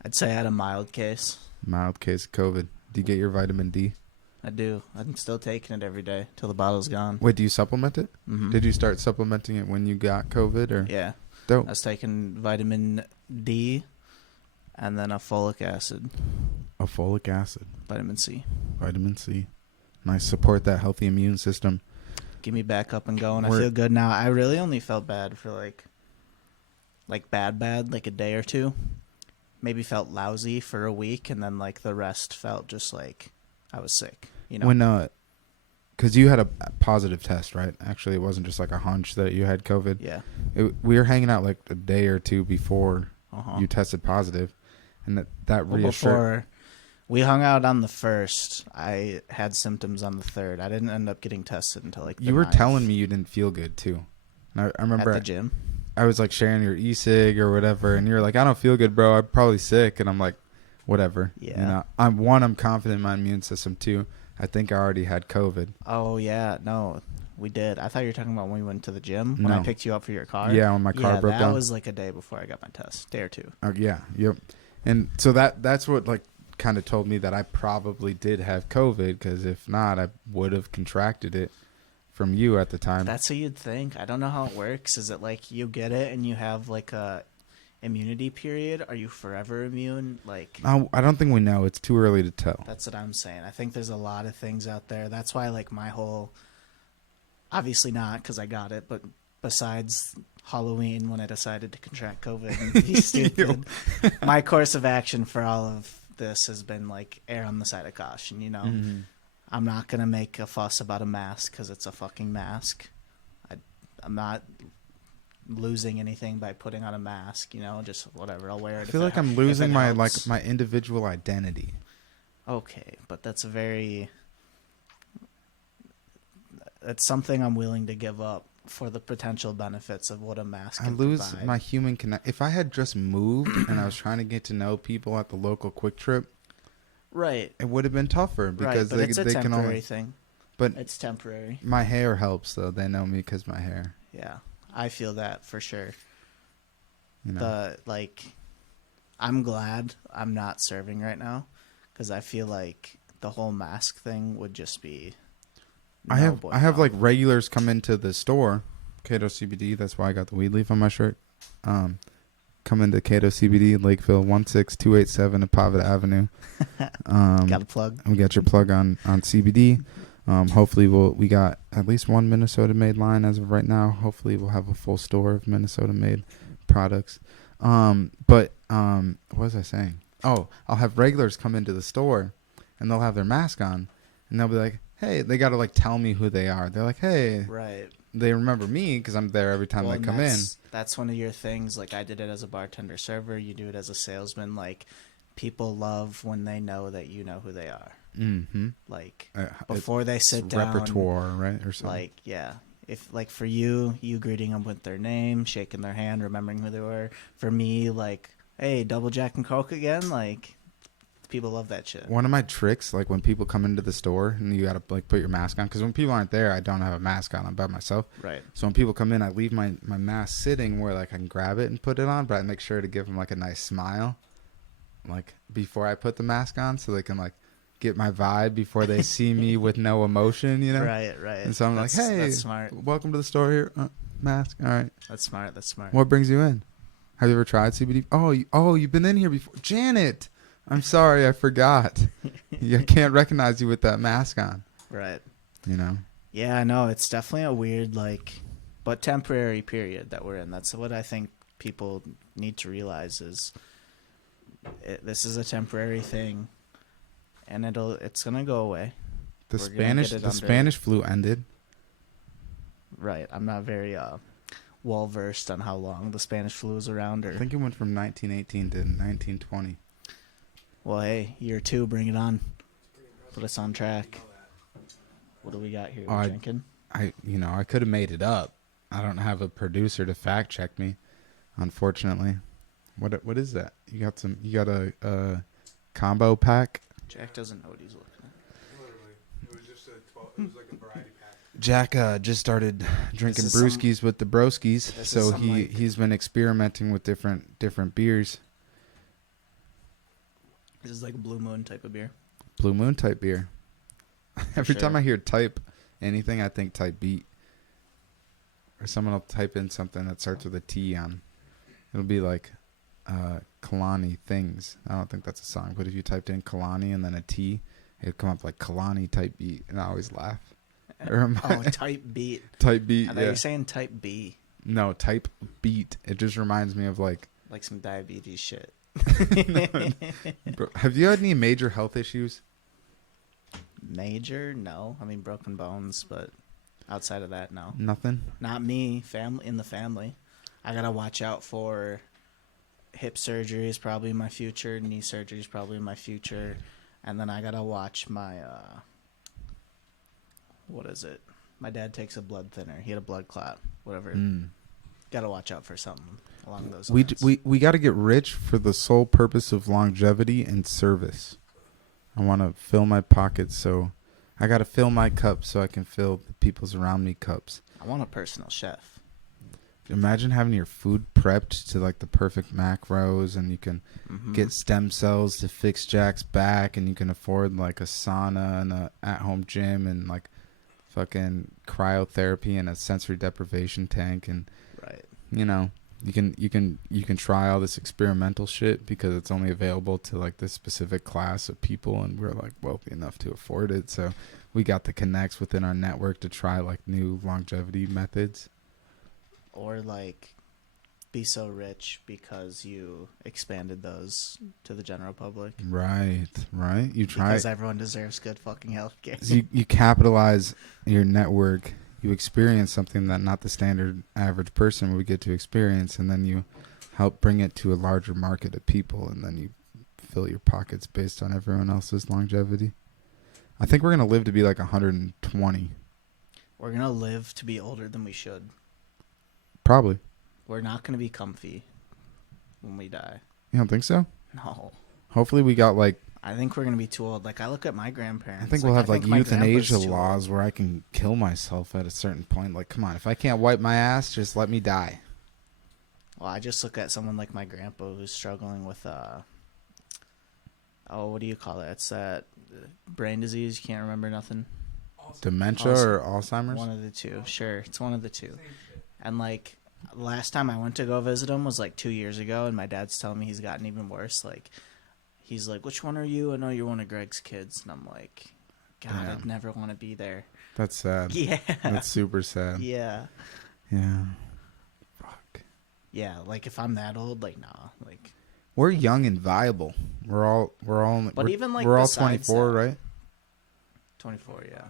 I'd say I had a mild case. Mild case of COVID. Do you get your vitamin D? I do. I'm still taking it every day till the bottle's gone. Wait, do you supplement it? Mm-hmm. Did you start supplementing it when you got COVID or? Yeah. Dope. I was taking vitamin D and then a folic acid, A folic acid, vitamin C. vitamin C. Nice. Support that healthy immune system. Get me back up and going. I We're- feel good now. I really only felt bad for like bad, like a day or two. Maybe felt lousy for a week, and then like the rest felt just like I was sick. You know. When because you had a positive test, right? Actually, it wasn't just like a hunch that you had COVID. Yeah. We were hanging out like a day or two before Uh-huh. you tested positive, and that Well, reassured. before we hung out on the 1st, I had symptoms on the 3rd. I didn't end up getting tested until like the You were 9th telling me you didn't feel good too. And I at remember the gym. I was like sharing your e-cig or whatever, and you were like, "I don't feel good, bro. I'm probably sick." And I'm like, "Whatever." Yeah. You know, I'm confident in my immune system too. I think I already had COVID. Oh yeah, no, we did. I thought you were talking about when we went to the gym when I No. picked you up for your car. Yeah, when my car broke that down. was like a day before I got my test, day or two. Yeah. Yep. And so that's what like kind of told me that I probably did have COVID, because if not, I would have contracted it from you at the time. That's what you'd think. I don't know how it works. Is it like you get it and you have like a immunity period? Are you forever immune? Like I don't think we know. It's too early to tell. that's what I'm saying. I think there's a lot of things out there. That's why like my whole, obviously not because I got it, but besides Halloween when I decided to contract COVID and be stupid, my course of action for all of this has been like err on the side of caution. You know, Mhm. I'm not gonna make a fuss about a mask because it's a fucking mask. I'm not losing anything by putting on a mask. You know, just whatever. I'll wear it. I feel like I'm losing my my individual identity. Okay, but that's it's something I'm willing to give up for the potential benefits of what a mask I can lose provide. my human connect. If I had just moved and I was trying to get to know people at the local Quick Trip, Right, it would have been tougher right, because but they it's a they can temporary only. thing. But It's temporary. my hair helps though. They know me because my hair. Yeah, I feel that for sure. You know. I'm glad I'm not serving right now because I feel like the whole mask thing would just be. I have no. like regulars come into the store, Cato CBD. That's why I got the weed leaf on my shirt. Come into Cato CBD, Lakeville, 16287 Apavita Avenue. Got a plug. We got your plug on CBD. Hopefully we got at least one Minnesota made line as of right now. Hopefully we'll have a full store of Minnesota made products. What was I saying? Oh, I'll have regulars come into the store and they'll have their mask on and they'll be like, "Hey," they got to like tell me who they are. They're like, "Hey," Right. they remember me because I'm there every time Well, they and come in. That's one of your things. Like I did it as a bartender server. You do it as a salesman. Like people love when they know that you know who they are. Mm-hmm. Like It's before they sit down. repertoire, right? Or something. Like yeah, if like for you greeting them with their name, shaking their hand, remembering who they were. For me, like, hey, double Jack and Coke again. Like people love that shit. One of my tricks, like when people come into the store and you gotta like put your mask on, because when people aren't there, I don't have a mask on. I'm by myself. Right. So when people come in, I leave my mask sitting where like I can grab it and put it on, but I make sure to give them like a nice smile, like before I put the mask on, so they can like get my vibe before they see me with no emotion, you know? Right. And so I'm like, "Hey, that's smart. welcome to the store here. Mask. All right. That's smart. That's smart. What brings you in? Have you ever tried CBD? Oh, you've been in here before. Janet, I'm sorry, I forgot. I can't recognize you with that mask on. Right. You know? Yeah, no, it's definitely a weird, like, but temporary period that we're in. That's what I think people need to realize is this is a temporary thing, and it's gonna go away. The We're gonna get Spanish it the under- Spanish flu ended. Right. I'm not very well versed on how long the Spanish flu was around. I think it went from 1918 to 1920. Well, hey, year 2, bring it on. Put us on track. What do we got here? Oh, Drinking? I could have made it up. I don't have a producer to fact check me, unfortunately. What is that? You got a combo pack? Jack doesn't know what he's looking at. Literally, it was it was like a variety pack. Jack just started drinking This is brewskis with the broskies, this so is some, like- he's been experimenting with different beers. This is like a Blue Moon type of beer. Blue Moon type beer. Every time sure. I hear type anything, I think type beat. Or someone will type in something that starts with a T on. It'll be like Kalani Things. I don't think that's a song, but if you typed in Kalani and then a T, it'd come up like Kalani type beat, and I always laugh. Type beat. Type beat, I thought yeah. you were saying type B. No, type beat. It just reminds me of like Some diabetes shit. Bro, have you had any major health issues? Major? No. I mean, broken bones, but outside of that, no. Nothing? Not me. In the family. I gotta watch out for hip surgery is probably in my future. Knee surgery is probably in my future. And then I gotta watch my, what is it? My dad takes a blood thinner. He had a blood clot. Whatever. Gotta watch out for something along those lines. We got to get rich for the sole purpose of longevity and service. I want to fill my pockets, so I got to fill my cup so I can fill the people's around me cups. I want a personal chef. Imagine having your food prepped to like the perfect macros, and you can get stem cells to fix Jack's back, and you can afford like a sauna and a at-home gym and like fucking cryotherapy and a sensory deprivation tank, and Right. you know, you can try all this experimental shit because it's only available to like this specific class of people, and we're like wealthy enough to afford it. So we got the connects within our network to try like new longevity methods. Or like be so rich because you expanded those to the general public. Right. You try Because everyone deserves good fucking health care. So you capitalize your network. You experience something that not the standard average person would get to experience, and then you help bring it to a larger market of people, and then you fill your pockets based on everyone else's longevity. I think we're going to live to be like 120. We're going to live to be older than we should. Probably. We're not going to be comfy when we die. You don't think so? No. Hopefully we got like... I think we're going to be too old. Like, I look at my grandparents. I think we'll have like my euthanasia grandpa's too laws old. where I can kill myself at a certain point. Like, come on, if I can't wipe my ass, just let me die. Well, I just look at someone like my grandpa who's struggling with, what do you call it? It's that brain disease. You can't remember nothing. Dementia or Alzheimer's? One of the two. Sure, it's one of the two. And like last time I went to go visit him was like 2 years ago, and my dad's telling me he's gotten even worse. Like he's like, "Which one are you?" I know you're one of Greg's kids, and I'm like, God, Damn. I'd never want to be there. That's sad. Yeah, That's super sad. yeah, Yeah. Fuck. yeah. Like if I'm that old, like nah, like. We're young and viable. We're all. But even like we're all besides 24, that- right? 24, yeah.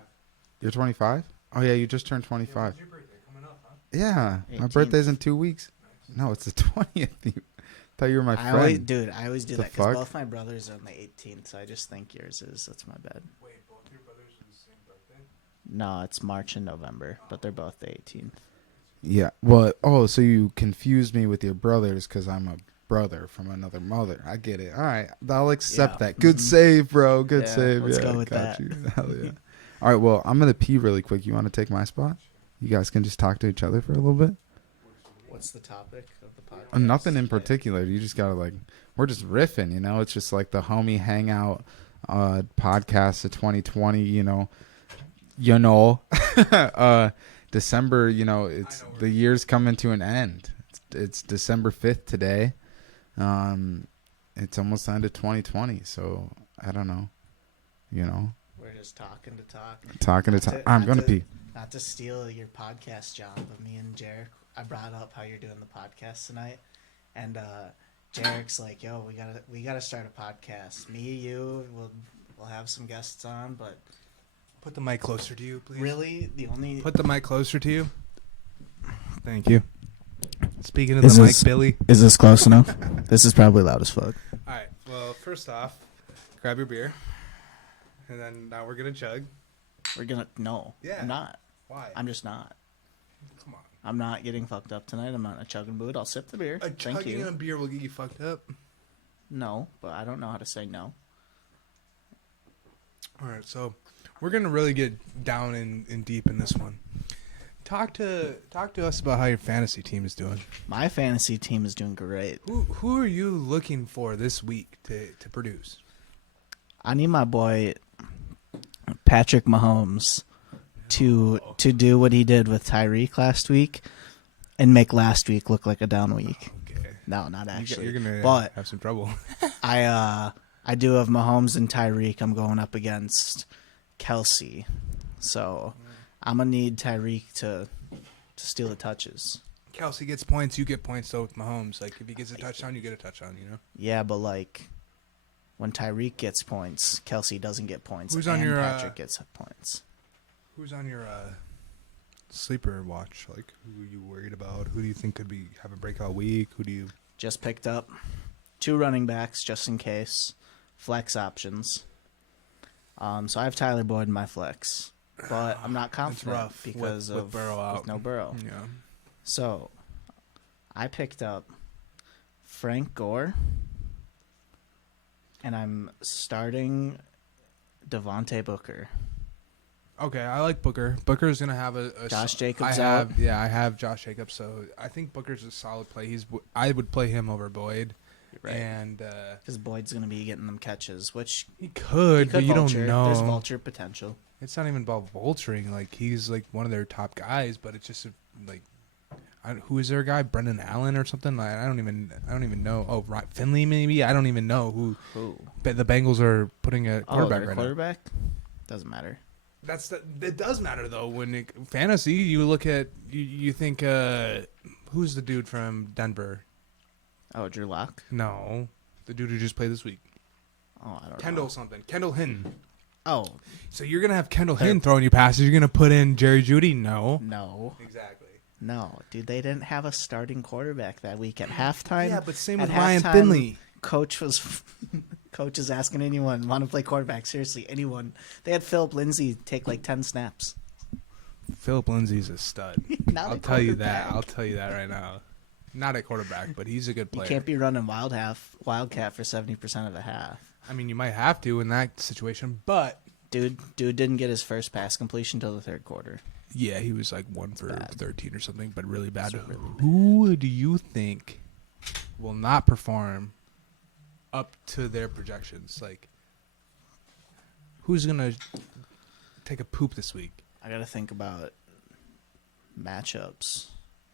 You're 25. Oh yeah, you just turned 25. When's your birthday coming up, huh? Yeah, my 18th. birthday's in 2 weeks. No, it's the 20th. Thought you were my I friend. always do The that because fuck? both my brothers are on the 18th, so I just think yours is. That's my bad. Wait, both your brothers are the same birthday? No, it's March and November, but they're both the 18th. Yeah. Well, so you confused me with your brothers because I'm a brother from another mother. I get it. All right, I'll accept Yeah. that. Good save, bro. Good Yeah, save. let's yeah, go with got that. you. Hell yeah. All right. Well, I'm gonna pee really quick. You want to take my spot? You guys can just talk to each other for a little bit. What's the topic of the podcast? Nothing in particular. You just gotta like. We're just riffing. You know, it's just like the homie hangout podcast of 2020. You know. December. You know, it's the year's coming to an end. It's December 5th today. It's almost the end of 2020. So I don't know. You know. We're just talking to talk. I'm gonna pee. Not to steal your podcast, John, but me and Jarek, I brought up how you're doing the podcast tonight, and Jarek's like, "Yo, we gotta start a podcast. Me, you, we'll have some guests on, but Put the mic closer to you, please. really, the only Put the mic closer to you. Thank you. Speaking of Is the mic, this- Billy. is this close enough? This is probably loud as fuck. All right. Well, first off, grab your beer, and then now we're gonna chug. We're gonna Yeah. I'm not. Why? I'm just not. Come on. I'm not getting fucked up tonight. I'm not in a chugging mood. I'll sip the beer. A Thank chugging you. a beer will get you fucked up. No, but I don't know how to say no. All right. So, We're gonna really get down and deep in this one. Talk to us about how your fantasy team is doing. My fantasy team is doing great. Who are you looking for this week to produce? I need my boy Patrick Mahomes to do what he did with Tyreek last week and make last week look like a down week. Okay. No, not actually. You're gonna but have some trouble. I do have Mahomes and Tyreek. I'm going up against Kelsey, so I'm gonna need Tyreek to steal the touches. Kelsey gets points, you get points though with Mahomes. Like if he gets a touchdown, you get a touchdown. You know. Yeah, but like when Tyreek gets points, Kelsey doesn't get points. Who's on and your, Patrick gets points. Who's on your sleeper watch? Like who are you worried about? Who do you think could have a breakout week? Who do you Just picked up 2 running backs just in case, flex options. So I have Tyler Boyd in my flex, but I'm not confident rough because with of Burrow out. with no Burrow. Yeah. So I picked up Frank Gore, and I'm starting Devontae Booker. Okay, I like Booker. Booker's gonna have a Josh Jacobs I out. have Josh Jacobs, so I think Booker's a solid play. I would play him over Boyd, Right. and Because Boyd's going to be getting them catches, which he could, but you vulture. don't know. There's vulture potential. It's not even about vulturing. Like he's like one of their top guys, but it's just like, who is their guy? Brendan Allen or something? Like I don't even know. Oh, Finley maybe. I don't even know who. But the Bengals are putting a quarterback right quarterback? Doesn't matter. now. It does matter though. When fantasy, you look at you think who's the dude from Denver? Oh, Drew Lock? No, the dude who just played this week. Oh, I don't Kendall know. something. Kendall Hinton. Oh, So you're gonna have Kendall Hinton throwing you passes. You're gonna put in Jerry Jeudy? No. no. Exactly. No. Dude, they didn't have a starting quarterback that week at halftime. Yeah, but same At with Ryan halftime, Finley. Coach is asking anyone want to play quarterback. Seriously, anyone. They had Philip Lindsay take like 10 snaps. Philip Lindsay's a stud. Not I'll a tell you that. quarterback. I'll tell you that right now. Not at quarterback, but he's a good You player. can't be running Wildcat for 70% of the half. I mean, you might have to in that situation, but Dude didn't get his first pass completion till the third quarter. yeah, he was like 1 for bad. 13 or something, but really bad. It's really Who do you think will not perform up to their projections? Like, who's gonna take a poop this week? I got to think about matchups.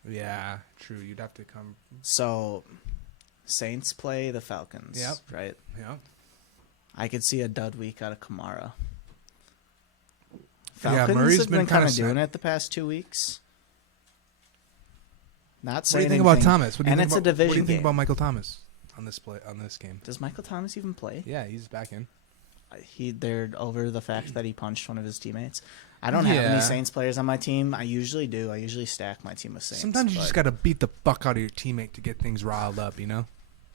Yeah, true. You'd have to come. So, Saints play the Falcons, Yep. right? Yeah. I could see a dud week out of Kamara. Yeah, Falcons Murray's have been been kind kinda of doing set. it the past 2 weeks. Not What do saying you think about anything. Thomas? What do you And think it's a about, What do you division think game. about Michael Thomas on this game? Does Michael Thomas even play? Yeah, he's back in. They're over the fact that he punched one of his teammates. I don't have any Yeah. Saints players on my team. I usually do. I usually stack my team with Saints. Sometimes you but just got to beat the fuck out of your teammate to get things riled up, you know?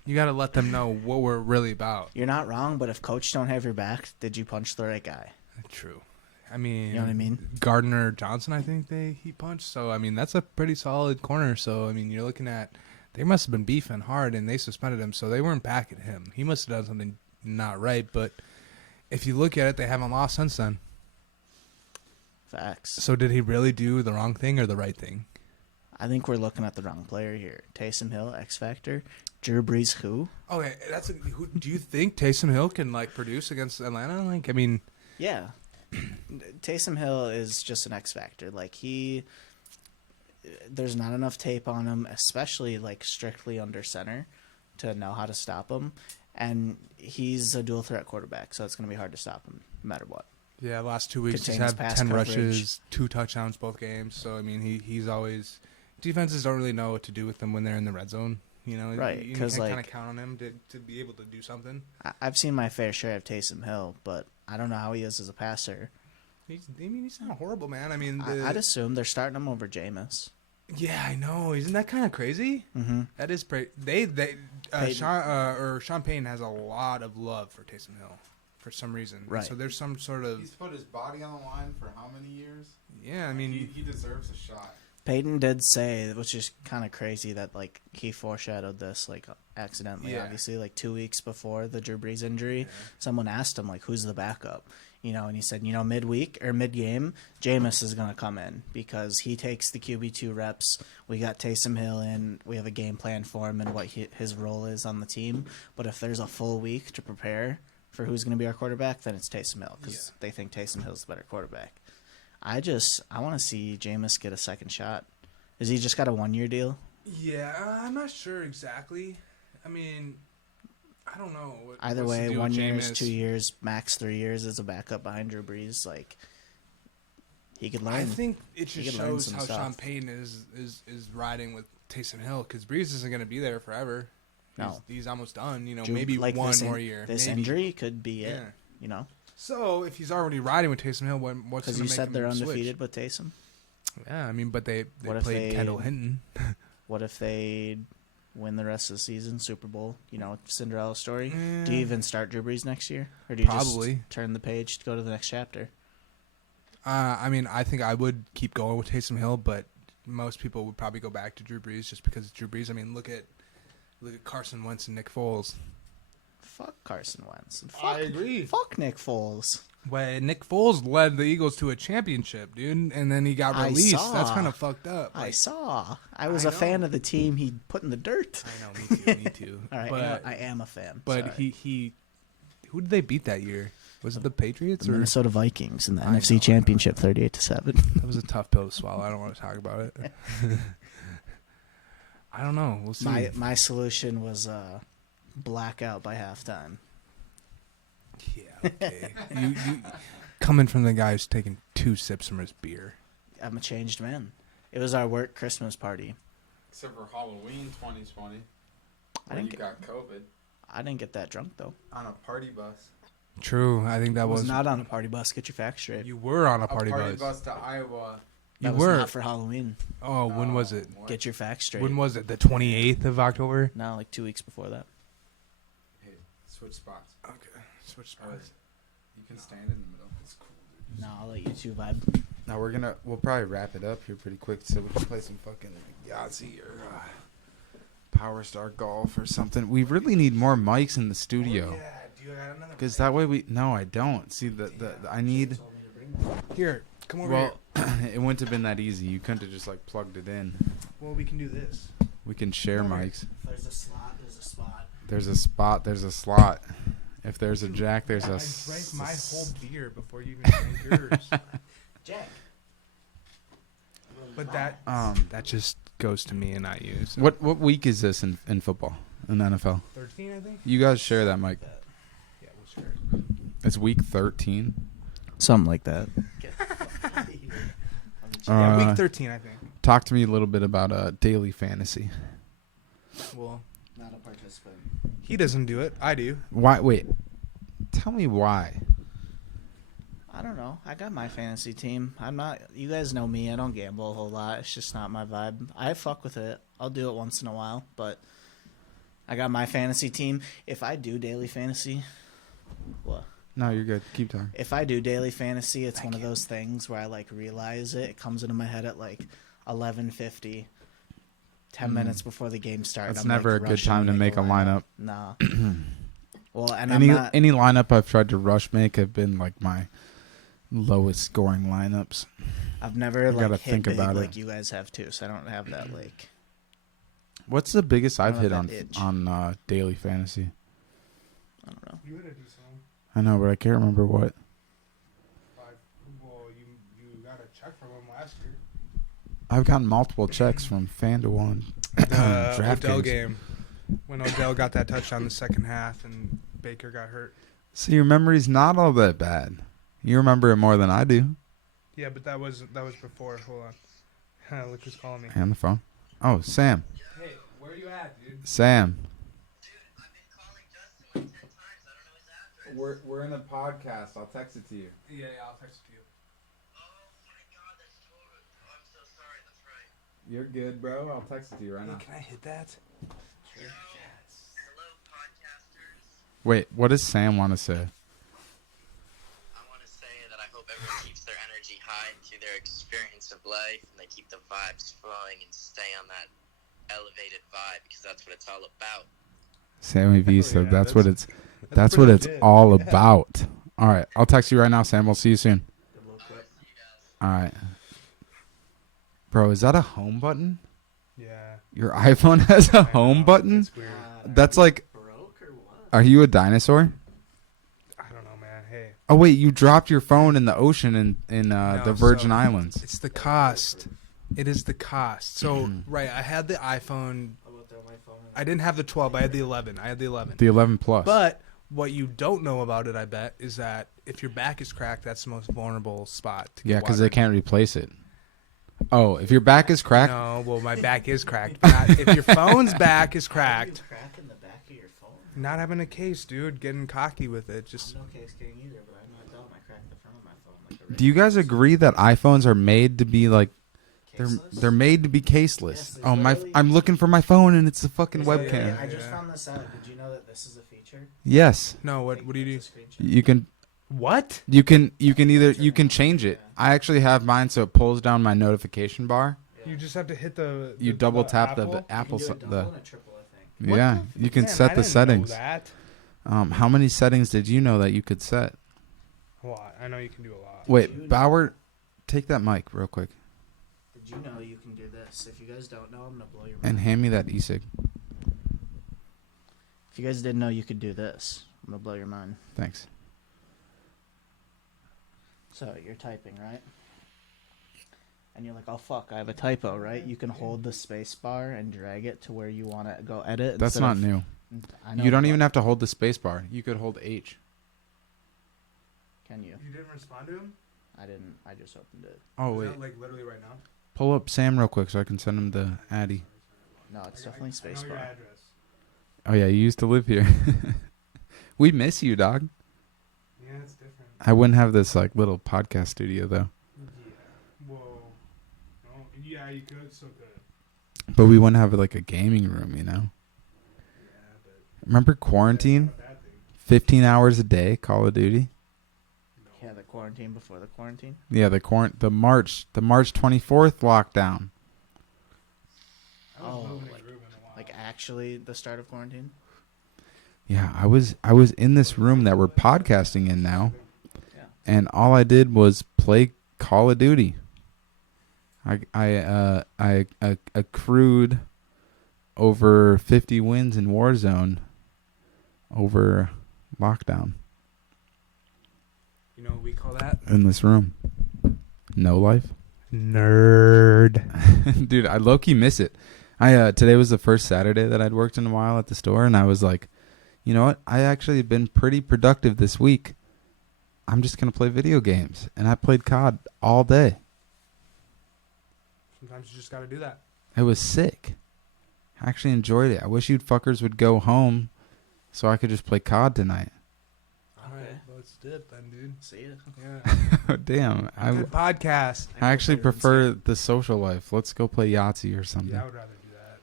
You got to let them know what we're really about. You're not wrong, but if coach don't have your back, did you punch the right guy? True. I mean, You know what I mean? Gardner Johnson, I think he punched. So, I mean, that's a pretty solid corner. So, I mean, you're looking at, they must have been beefing hard and they suspended him. So they weren't backing him. He must have done something not right. But if you look at it, they haven't lost since then. Facts. So did he really do the wrong thing or the right thing? I think we're looking at the wrong player here. Taysom Hill, X Factor. Drew Brees, who? Okay, who do you think Taysom Hill can like produce against Atlanta? Like, I mean, Yeah. Taysom Hill is just an X Factor. Like, there's not enough tape on him, especially like strictly under center, to know how to stop him. And he's a dual threat quarterback, so it's going to be hard to stop him no matter what. yeah, last 2 weeks he's Contains had pass 10 coverage. rushes, 2 touchdowns both games. So I mean, he's always defenses don't really know what to do with them when they're in the red zone. You know, Right, You 'cause, can kind like- of count on him to be able to do something. I've seen my fair share of Taysom Hill, but I don't know how he is as a passer. He's not horrible, man. I mean, I'd assume they're starting him over Jameis. yeah, I know. Isn't that kind of crazy? Mm-hmm. That is pretty. Sean Payton has a lot of love for Taysom Hill for some reason. And Right. so there's some sort of He's put his body on the line for how many years? yeah. I mean, he deserves a shot. Peyton did say, which is kind of crazy, that like he foreshadowed this like accidentally. Yeah. Obviously, like 2 weeks before the Drew Brees injury, someone asked him like, "Who's the backup?" And he said, midweek or mid-game, Jameis is going to come in because he takes the QB2 reps. We got Taysom Hill in. We have a game plan for him and what his role is on the team. But if there's a full week to prepare for who's going to be our quarterback, then it's Taysom Hill because they think Taysom Hill's the better quarterback. I want to see Jameis get a second shot. Is he just got a 1-year deal? Yeah, I'm not sure exactly. I mean, I don't know. Either way, 1 year is 2 years, max 3 years as a backup behind Drew Brees. Like, he could learn. I think it just shows how stuff. Sean Payton is riding with Taysom Hill because Brees isn't going to be there forever. No. He's almost done. Drew, maybe like one more year. This maybe. injury could be it. So if he's already riding with Taysom Hill, what's going to make him Because you said they're undefeated switch? with Taysom. Yeah, I mean, but they What if played they- Kendall Hinton. What if they win the rest of the season, Super Bowl? Cinderella story. Do you even start Drew Brees next year, or do you Probably. just turn the page to go to the next chapter? I mean, I think I would keep going with Taysom Hill, but most people would probably go back to Drew Brees just because it's Drew Brees. I mean, look at Carson Wentz and Nick Foles. Fuck Carson Wentz. And I agree. Fuck Nick Foles. Well, Nick Foles led the Eagles to a championship, dude, and then he got released. That's kind of fucked up. I saw. I was a fan of the team he put in the dirt. I know, me too. All right, but, I am a fan. But Sorry. he, who did they beat that year? Was it the Patriots The or Minnesota Vikings in the I NFC know. Championship, 38-7. that was a tough pill to swallow. I don't want to talk about it. I don't know. We'll see. My solution was blackout by halftime. Yeah, okay. you coming from the guy who's taking 2 sips from his beer. I'm a changed man. It was our work Christmas party. Except for Halloween 2020. I didn't got COVID. I didn't get that drunk though. On a party bus. True. I think that I was was not on a party bus. Get your facts straight. You were on a party bus. to Iowa. You That was were. not for Halloween. Oh, when was it? Get your facts straight. When was it? The 28th of October? No, like 2 weeks before that. Hey, switch spots. Okay. Switch spots. You can stand in the middle. It's cool, dude. No, I'll let you two vibe. Now we'll probably wrap it up here pretty quick so we can play some fucking Yahtzee or Power Star Golf or something. We really need more mics in the studio. Yeah. Do you got another? Because that way no, I don't. See, I need... Here. Come over Well, it wouldn't have been that easy. You couldn't have just, plugged it in. here. Well, we can do this. We can share Come over. mics. There's a slot. There's a spot. There's a spot. There's a slot. If there's a jack, there's I a... drank my whole beer before you even drank yours. Jack. But that just goes to me and not you. So. What week is this in football, in NFL? 13, I think? You guys share that, Mike. Yeah, we'll share it. It's week 13. Something like that. Yeah, week 13, I think. Talk to me a little bit about daily fantasy. Well, Not a participant. he doesn't do it. I do. Why? Wait. Tell me why. I don't know. I got my fantasy team. I'm not. You guys know me. I don't gamble a whole lot. It's just not my vibe. I fuck with it. I'll do it once in a while, but I got my fantasy team. If I do daily fantasy, what? No, you're good. Keep talking. If I do daily fantasy, it's one of those things where I realize it. It comes into my head at 11:50, 10 minutes before the game starts. That's never a good time to make a lineup. Nah. Well, and any I'm not. any lineup I've tried to rush make have been my lowest scoring lineups. I've never gotta hit think big about like it. you guys have too, so I don't have that What's the biggest I've don't hit have that itch. on daily fantasy? I don't know. You had to do something. I know, but I can't remember what. Well, you got a check from him last year. I've gotten multiple checks from FanDuel and Odell DraftKings. game. When Odell got that touchdown in the second half and Baker got hurt. So your memory's not all that bad. You remember it more than I do. Yeah, but that was before. Hold on. Look who's calling me. And the phone. Oh, Sam. Hey, where are you at, dude? Sam. Dude, I've been calling Justin 10 times. I don't know his address. We're in a podcast. I'll text it to you. Yeah, I'll text it to you. Oh my god, that's totally. Oh, I'm so sorry. That's right. You're good, bro. I'll text it to you right now. Can I hit that? Hello, podcasters. Wait, what does Sam want to say? I want to say that I hope everyone keeps their energy high through their experience of life, and they keep the vibes flowing and stay on that elevated vibe because that's what it's all about. Sammy V Hell said yeah, that's what it's pretty what it's legit. all about. All right. I'll text you right now, Sam. We'll see you soon. Good luck, Whit. All right. Bro, is that a home button? Yeah. Your iPhone has a home button? That's weird. That's like, Broke or what? are you a dinosaur? I don't know, man. Hey. Oh, wait, you dropped your phone in the ocean in No, the Virgin so- Islands. It's the cost. It is the cost. So, right, I had the iPhone. How about throw my phone in I didn't have the 12. I had the 11. The 11 Plus. But what you don't know about it, I bet, is that if your back is cracked, that's the most vulnerable spot. To Yeah, get because water. they can't replace it. Oh, if your back is cracked? No, well, my back is cracked. Not, if your phone's back is cracked, crack in the back of your phone? not having a case, dude. Getting cocky with it. Just I'm no case king either, but I'm not dumb. I cracked the front of my phone. Like a Do you guys agree that iPhones are made to be like Caseless? they're made to be caseless? Yes, there's Oh my! literally- I'm looking for my phone and it's a fucking There's webcam. literally- I just Yeah. found this out. Did you know that this is a feature? Yes, no. What do you do? That's a screenshot. you can What? you can change it. I actually have mine so it pulls down my notification bar. You just have to hit the. You double tap the Apple? Apple You s- can do a the double and a triple, I think. What yeah. the You can Man, set I the didn't know settings. that. How many settings did you know that you could set? A lot. I know you can do a lot. Wait, you know- Bauer, take that mic real quick Did you know you can do this? If you guys don't know, I'm gonna blow your and mind. hand me that e-cig. If you guys didn't know you could do this, I'm gonna blow your mind. Thanks. So you're typing, right? And you're like, oh fuck, I have a typo, right? You can hold the space bar and drag it to where you want to go edit. That's instead not of- new. I know, You don't but even have to hold the space bar. You could hold H. Can you? You didn't respond to him? I didn't. I just opened it. Oh Is wait, that, like literally right now? pull up Sam real quick so I can send him the Addy. No, it's definitely space I know your bar. address. Oh yeah, you used to live here. We miss you, dog. Yeah, it's different. I wouldn't have this like little podcast studio though, Yeah. Whoa. No. Yeah, you could. So good. but we wouldn't have like a gaming room, you know. Yeah, but Remember quarantine? that's not a bad thing. 15 hours a day, Call of Duty. Yeah, the quarantine before the quarantine. Yeah, the March 24th lockdown. I was Oh, moving and grooving a while. Like actually, the start of quarantine. Yeah, I was in this room that we're podcasting in now, Yeah. and all I did was play Call of Duty. I accrued over 50 wins in Warzone over lockdown You know what we call that? in this room. No life. Nerd. Dude, I low-key miss it. Today was the first Saturday that I'd worked in a while at the store, and I was like, you know what? I actually have been pretty productive this week. I'm just going to play video games. And I played COD all day. Sometimes you just got to do that. It was sick. I actually enjoyed it. I wish you fuckers would go home so I could just play COD tonight. All right, let's do it then, dude. See ya. Yeah. Damn. I Good podcast. I actually prefer the social life. Let's go play Yahtzee or something. Yeah, I would rather do that.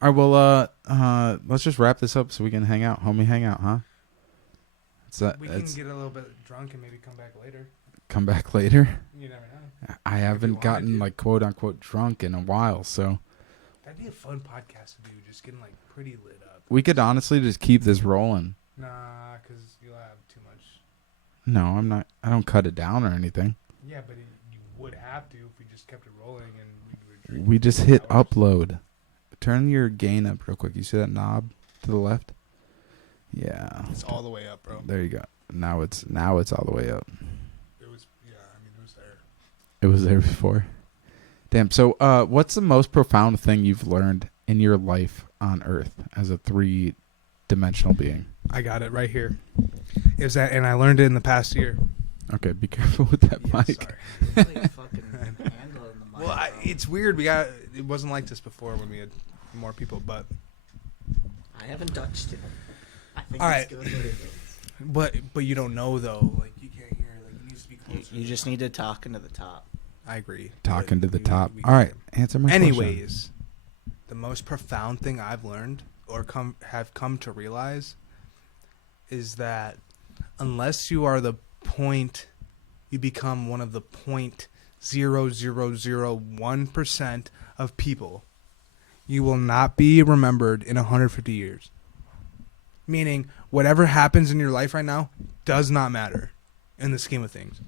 All right, well, let's just wrap this up so we can hang out. Homie hangout, huh? We can It's get a little bit drunk and maybe come back later. come back later. You never know. I haven't wanted gotten to. like quote unquote drunk in a while, so That'd be a fun podcast to do. Just getting like pretty lit up. we could honestly just keep this rolling. Nah, because you'll have too much. No, I'm not. I don't cut it down or anything. Yeah, but you would have to if we just kept it rolling and we were drinking. We just for hit hours. upload. Turn your gain up real quick. You see that knob to the left? Yeah. It's all the way up, bro. There you go. Now it's all the way up. It was, yeah, I mean, it was there. It was there before. Damn. So, what's the most profound thing you've learned in your life on Earth as a 3-dimensional being? I got it right here. It was that, and I learned it in the past year. Okay, be careful with that Yeah, mic. sorry. Like fucking handle in the mic, Well, bro. it's weird. It wasn't like this before when we had more people, but I haven't touched it. I think All it's right. good what it is. but you don't know though. Like you can't hear. Like it needs to be closer. You just need to talk into the top. I agree. Talking to the We- top. we All right, can. answer my question. Anyways, the most profound thing I've learned or have come to realize is that unless you are the point, you become one of the 0.0001% of people. You will not be remembered in 150 years. Meaning, whatever happens in your life right now does not matter. in the scheme of things.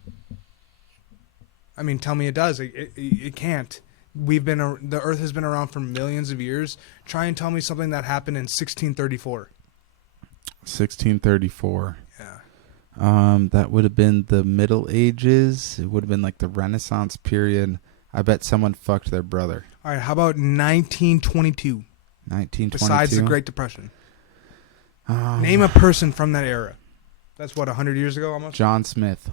I mean, tell me it does. It can't. The Earth has been around for millions of years. Try and tell me something that happened in 1634. 1634. Yeah. That would have been the Middle Ages. It would have been like the Renaissance period. I bet someone fucked their brother. All right, how about 1922? 1922. Besides the Great Depression. Name a person from that era. That's what, 100 years ago almost? John Smith.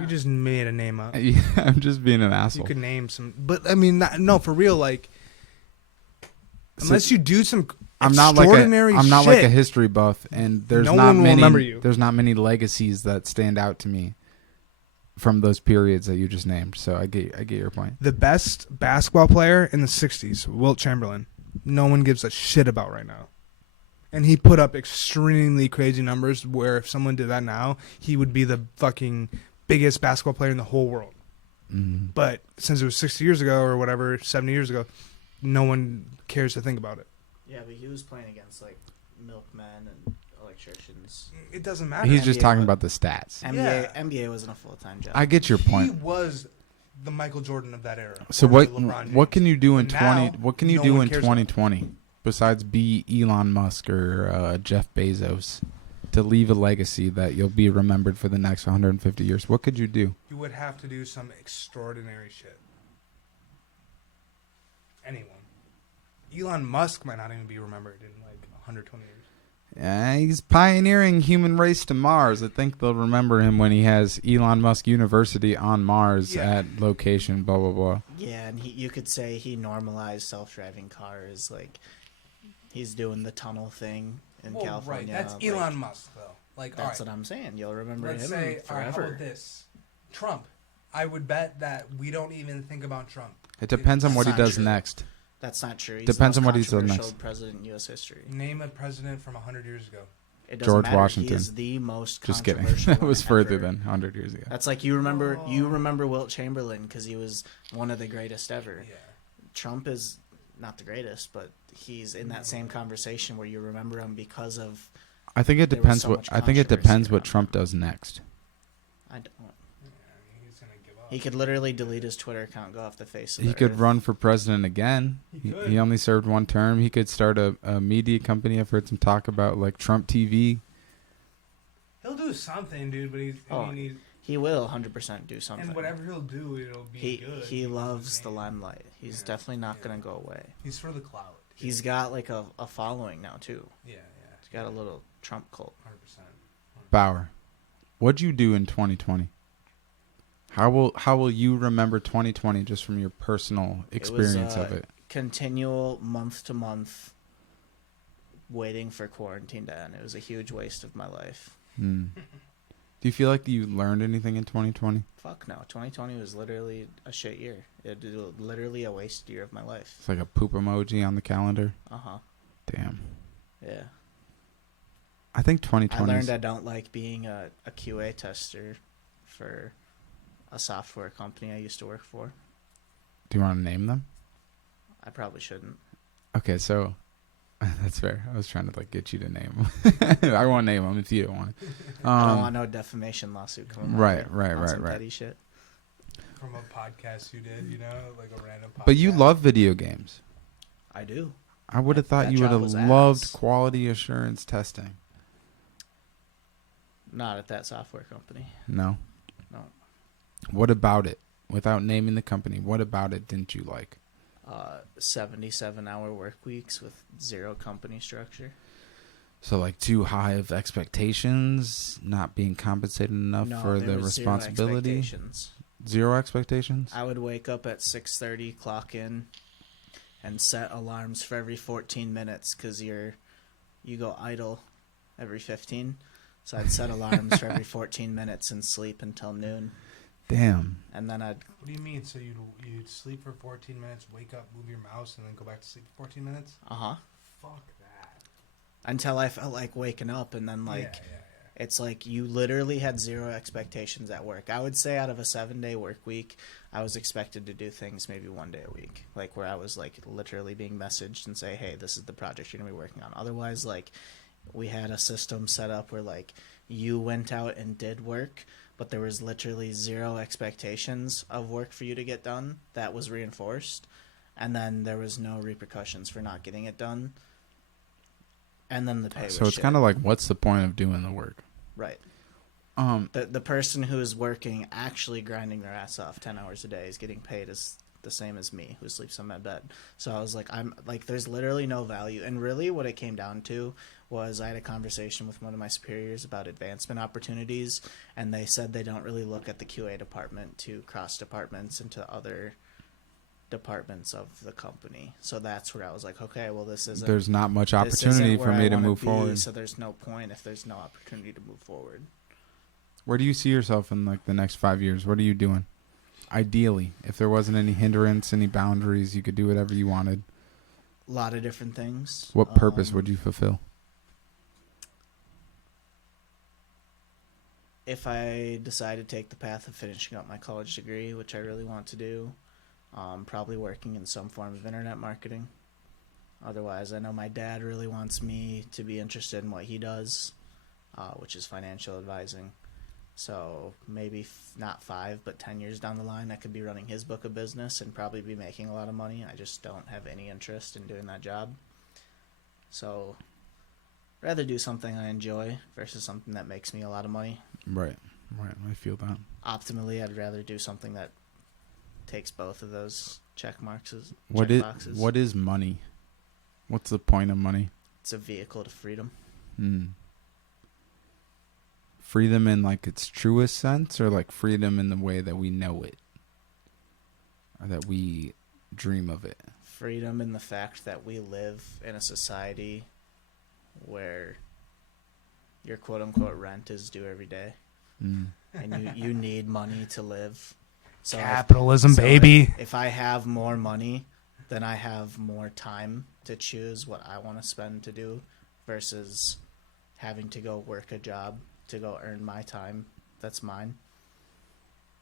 You just made a name up. Yeah, I'm just being an asshole. You could name some, but I mean, no, for real. Like, unless you do some extraordinary I'm not shit, like a history buff, and there's no not one will many. remember you. There's not many legacies that stand out to me from those periods that you just named. So I get your point. The best basketball player in the 60s, Wilt Chamberlain. No one gives a shit about right now. And he put up extremely crazy numbers where if someone did that now, he would be the fucking biggest basketball player in the whole world. Mm-hmm. But since it was 60 years ago or whatever, 70 years ago, no one cares to think about it. Yeah, but he was playing against like milkmen and electricians. It doesn't matter. He's just NBA talking was- about the stats. NBA wasn't a full-time job. I get your He point. was the Michael Jordan of that era. So Or what the LeBron James. what can you do in And now, 20? What can you no do one in cares about it. 2020 besides be Elon Musk or Jeff Bezos to leave a legacy that you'll be remembered for the next 150 years? What could you do? You would have to do some extraordinary shit. Anyone. Elon Musk might not even be remembered in like 120 years. He's pioneering human race to Mars. I think they'll remember him when he has Elon Musk University on Mars Yeah. at location, blah, blah, blah. Yeah, and you could say he normalized self-driving cars. Like, he's doing the tunnel thing in California. Right. That's like, Elon Musk, though. Like, That's all what I'm saying. You'll remember right, let's him say, all right, how forever. about this? Trump. I would bet that we don't even think about Trump. It depends on what he That's not does true. next. That's not true. He's Depends the on most what he's done controversial next. president in U.S. history. Name a president from 100 years ago. It doesn't George matter. Washington. He is the most Just kidding. controversial That was one further ever. than 100 years ago. That's like you remember Wilt Chamberlain because he was one of the greatest ever. Yeah. Trump is not the greatest, but he's in that same conversation where you remember him because of. I think it There was depends so what much I think it controversy depends what around Trump does next. I don't. Yeah, he's going to give up. He could literally delete his Twitter account, and go off the face of He the could earth. run for president again. He could. He only served one term. He could start a media company. I've heard some talk about like Trump TV. He'll do something, dude, but he's, Oh, I mean, He will 100% do something. and whatever he'll do, it'll be good. He because loves of his the name. limelight. He's Yeah. definitely not Yeah. gonna go away. He's for the clout. He's got like a following now too. Yeah, He's got a little Trump cult. 100%. Bauer, what'd you do in 2020? How will you remember 2020 just from your personal experience of it? Continual month to month waiting for quarantine to end. It was a huge waste of my life. Hmm. Do you feel like you learned anything in 2020? Fuck no. 2020 was literally a shit year. It was literally a wasted year of my life. It's like a poop emoji on the calendar. Uh-huh. Damn. Yeah. I think I 2020. learned I don't like being a QA tester for a software company I used to work for. Do you want to name them? I probably shouldn't. Okay, so that's fair. I was trying to like get you to name them. I won't name them if you don't want to. I don't want no defamation lawsuit coming. right, right, right, some right. Petty shit. From a podcast you did, you know, like a random podcast. But you love video games. I do. I would have thought That you would job have was loved ass. quality assurance testing. Not at that software company. No. No. What about it? Without naming the company, what about it didn't you like? 77-hour work weeks with zero company structure. So like too high of expectations, not being compensated enough No, for there the was zero responsibility. expectations. Zero expectations. I would wake up at 6:30, clock in, and set alarms for every 14 minutes because you go idle every 15. So I'd set alarms for every 14 minutes and sleep until noon, Damn. and then I'd What do you mean? So you'd sleep for 14 minutes, wake up, move your mouse, and then go back to sleep for 14 minutes? Fuck that. until I felt like waking up, and then like. Yeah. It's like you literally had zero expectations at work. I would say out of a 7-day work week, I was expected to do things maybe 1 day a week. Like where I was like literally being messaged and say, hey, this is the project you're going to be working on. Otherwise, like we had a system set up where like you went out and did work, but there was literally zero expectations of work for you to get done. That was reinforced. And then there was no repercussions for not getting it done. And then the pay was So it's shit. kind of like, what's the point of doing the work? Right. The person who is working, actually grinding their ass off 10 hours a day is getting paid as the same as me, who sleeps on my bed. So I was like, there's literally no value. And really what it came down to was I had a conversation with one of my superiors about advancement opportunities, and they said they don't really look at the QA department to cross departments into other departments of the company. So that's where I was like, okay, well, there's not much this opportunity isn't for where me I to wanna move be, forward. So there's no point if there's no opportunity to move forward. Where do you see yourself in like the next 5 years? What are you doing? Ideally, if there wasn't any hindrance, any boundaries, you could do whatever you wanted. A lot of different things. What purpose would you fulfill? If I decide to take the path of finishing up my college degree, which I really want to do, probably working in some form of internet marketing. Otherwise, I know my dad really wants me to be interested in what he does, which is financial advising. So maybe not 5, but 10 years down the line, I could be running his book of business and probably be making a lot of money. I just don't have any interest in doing that job. So rather do something I enjoy versus something that makes me a lot of money. Right. I feel that. Optimally, I'd rather do something that takes both of those check boxes. What is money? What's the point of money? It's a vehicle to freedom. Freedom in like its truest sense, or like freedom in the way that we know it, or that we dream of it? Freedom in the fact that we live in a society where your quote-unquote rent is due every day, and you need money to live. So Capitalism, baby. If I have more money, then I have more time to choose what I want to spend to do versus having to go work a job to go earn my time that's mine.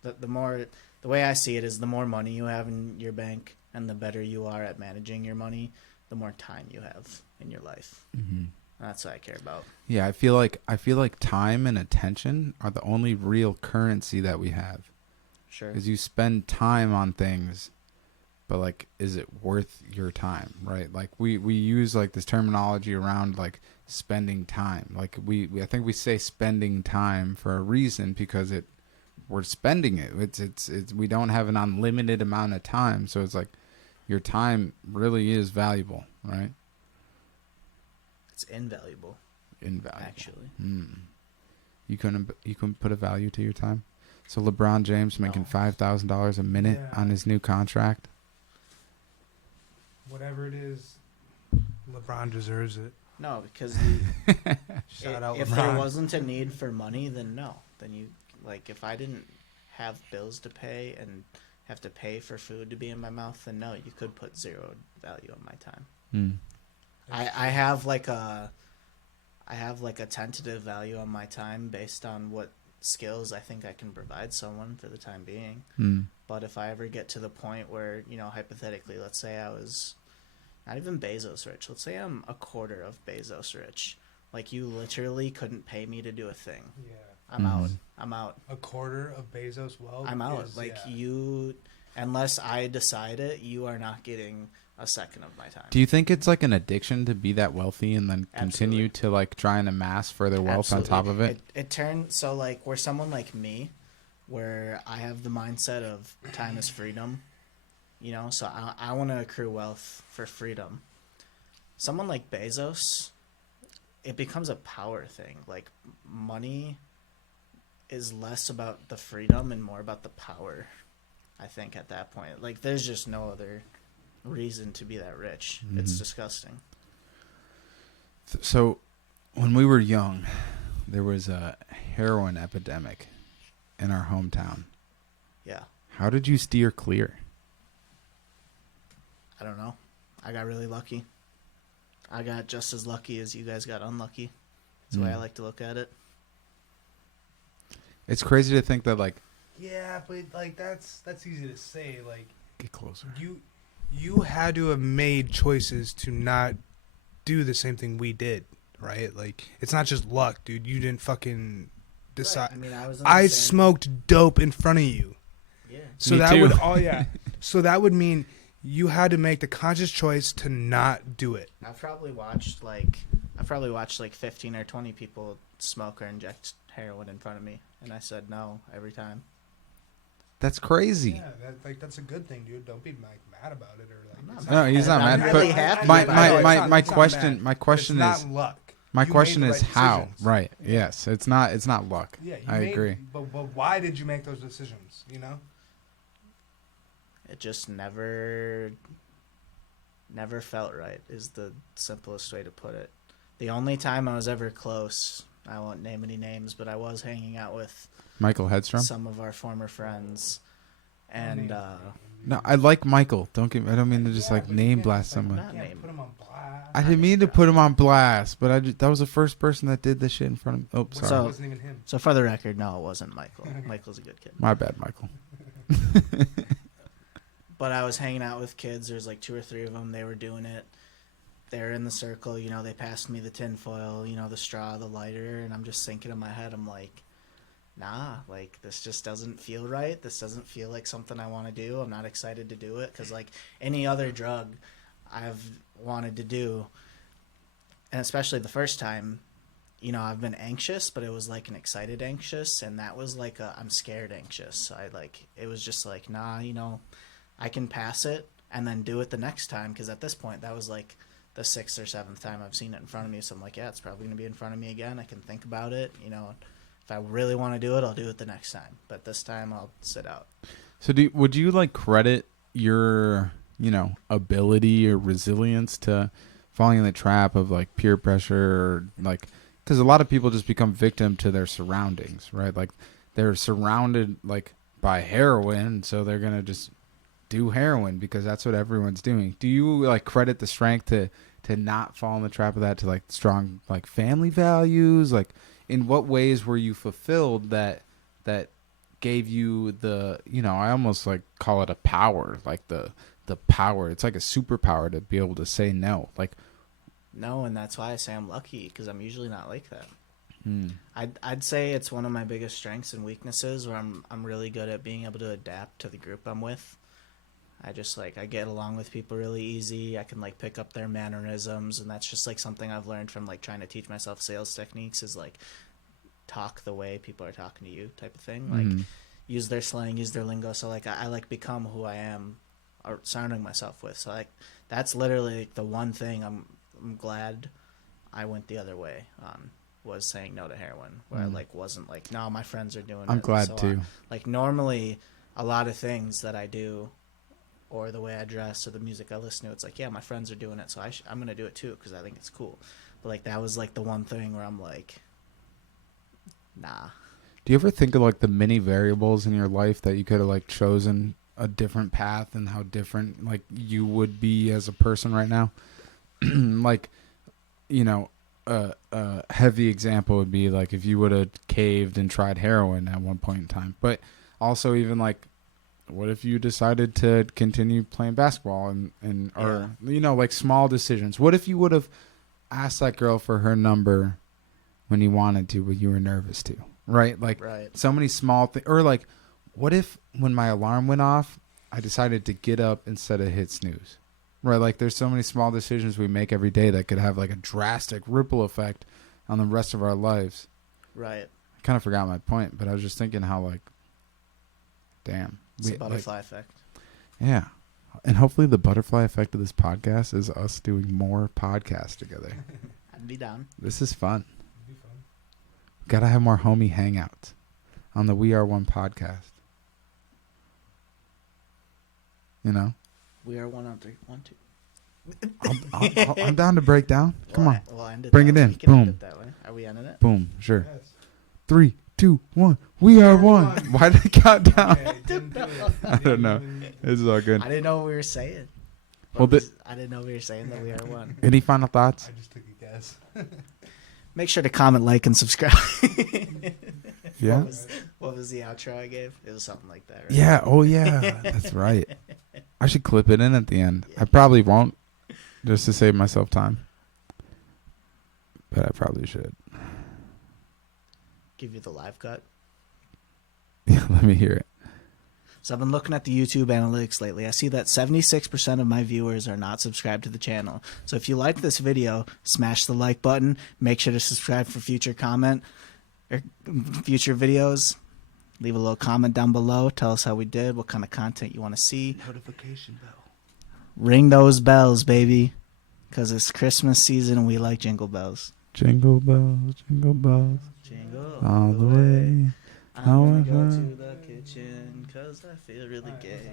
The way I see it is the more money you have in your bank and the better you are at managing your money, the more time you have in your life. That's what I care about. Yeah, I feel like time and attention are the only real currency that we have. Sure. Because you spend time on things, but like, is it worth your time, right? Like we use like this terminology around like spending time. Like I think we say spending time for a reason, because we're spending it. It's we don't have an unlimited amount of time, so it's like your time really is valuable, right? It's invaluable. Actually. You couldn't put a value to your time. So LeBron James making $5,000 a minute on his new contract. Whatever it is, LeBron deserves it. No, because Shout out if LeBron. there wasn't a need for money, then no. Then you, like, if I didn't have bills to pay and have to pay for food to be in my mouth, then no, you could put zero value on my time. I have like a tentative value on my time based on what skills I think I can provide someone for the time being. But if I ever get to the point where, hypothetically, let's say I was not even Bezos rich. Let's say I'm a quarter of Bezos rich. Like, you literally couldn't pay me to do a thing. Yeah. I'm out. A quarter of Bezos' wealth. I'm out. You, unless I decide it, you are not getting a second of my time. Do you think it's like an addiction to be that wealthy and then continue Absolutely. to like try and amass further wealth on top of it? It turns, so like, where someone like me, where I have the mindset of time is freedom, so I want to accrue wealth for freedom. Someone like Bezos, it becomes a power thing. Like, money is less about the freedom and more about the power, I think, at that point. Like, there's just no other reason to be that rich. It's disgusting. So when we were young, there was a heroin epidemic in our hometown. Yeah. How did you steer clear? I don't know. I got really lucky. I got just as lucky as you guys got unlucky. That's the way I like to look at it. It's crazy to think that, like... Yeah, but like that's easy to say. Like, Get closer. You had to have made choices to not do the same thing we did, right? Like, it's not just luck, dude. You didn't fucking decide. I mean, I was in the I same- smoked dope in front of you. Yeah. So Me that too. would so that would mean you had to make the conscious choice to not do it. I've probably watched like 15 or 20 people smoke or inject heroin in front of me, and I said no every time. That's crazy. Yeah, that's a good thing, dude. Don't be mad about it or I'm like. not No, he's not I'm mad. really But happy my about my it. my, It's my not question mad. my question It's is not luck. my You question made the is right how. decisions. Right. Yeah. Yes. It's not luck. Yeah, you I made, agree. But why did you make those decisions? You know. It just never felt right is the simplest way to put it. The only time I was ever close, I won't name any names, but I was hanging out with Michael Hedstrom. some of our former friends, and No, I like Michael. I don't mean to just like name blast someone. not Yeah, name. put him on blast. I didn't mean to put him on blast, but that was the first person that did this shit in front of me. Oh, sorry. So- It wasn't even him. So for the record, no, it wasn't Michael. Michael's a good kid. My bad, Michael. But I was hanging out with kids. There's like 2 or 3 of them. They were doing it. They're in the circle. You know, they passed me the tinfoil, you know, the straw, the lighter. And I'm just thinking in my head, I'm like, nah, like this just doesn't feel right. This doesn't feel like something I want to do. I'm not excited to do it because like any other drug I've wanted to do, and especially the first time, you know, I've been anxious, but it was like an excited anxious. And that was like I'm scared anxious. It was just like, nah, you know, I can pass it and then do it the next time, because at this point that was like the 6th or 7th time I've seen it in front of me. So I'm like, yeah, it's probably going to be in front of me again. I can think about it. You know, if I really want to do it, I'll do it the next time. But this time I'll sit out. So would you like credit your, you know, ability or resilience to falling in the trap of like peer pressure or like, because a lot of people just become victim to their surroundings, right? Like they're surrounded like by heroin, so they're going to just do heroin because that's what everyone's doing. Do you like credit the strength to not fall in the trap of that, to like strong like family values? Like in what ways were you fulfilled that gave you the, you know, I almost like call it a power, like the power. It's like a superpower to be able to say no. Like No, and that's why I say I'm lucky, because I'm usually not like that. I'd say it's one of my biggest strengths and weaknesses, where I'm really good at being able to adapt to the group I'm with. I just I get along with people really easy. I can like pick up their mannerisms, and that's just like something I've learned from like trying to teach myself sales techniques, is like talk the way people are talking to you type of thing. Like use their slang, use their lingo. So like I like become who I am or surrounding myself with. So like that's literally like, the one thing I'm glad I went the other way on, was saying no to heroin, where I like wasn't like, no, my friends are doing it. I'm glad so too. like normally a lot of things that I do, or the way I dress, or the music I listen to, it's like, yeah, my friends are doing it, so I'm going to do it too, because I think it's cool. But like that was like the one thing where I'm like, nah. Do you ever think of like the many variables in your life that you could have like chosen a different path, and how different like you would be as a person right now? Like, you know, a heavy example would be like if you would have caved and tried heroin at one point in time. But also even like, what if you decided to continue playing basketball and or you know, like small decisions? What if you would have asked that girl for her number when you wanted to, but you were nervous to, right? Like so many small things. Or like, what if when my alarm went off, I decided to get up instead of hit snooze, right? Like there's so many small decisions we make every day that could have like a drastic ripple effect on the rest of our lives. Right. I kind of forgot my point, but I was just thinking how like, damn. It's the butterfly effect. Yeah. And hopefully the butterfly effect of this podcast is us doing more podcasts together. I'd be down. This is fun. Gotta have more homie hangouts on the We Are One podcast. You know? We are 1 on 3. 1, 2. I'm down to break down. Come on. We'll end it Bring that it way. in. We can end Boom. it that way. Are we ending it? Boom. Sure. Yes. 3, 2, 1. We are one. Why did it count down? Okay, didn't do it. I don't know. This is all good. I didn't know what we were saying. Well, I didn't know we were saying that we are one. Any final thoughts? I just took a guess. Make sure to comment, like, and subscribe. Yeah. What was the outro I gave? It was something like that, right? Yeah. Oh, yeah. That's right. I should clip it in at the end. I probably won't, just to save myself time. But I probably should. give you the live cut. Yeah, let me hear it. So I've been looking at the YouTube analytics lately. I see that 76% of my viewers are not subscribed to the channel. So if you like this video, smash the like button. Make sure to subscribe for future future videos. Leave a little comment down below. Tell us how we did, what kind of content you want to see. Notification bell. Ring those bells, baby, because it's Christmas season and we like jingle bells. Jingle bells, Jingle all the way. I'm gonna go to the kitchen because I feel really gay.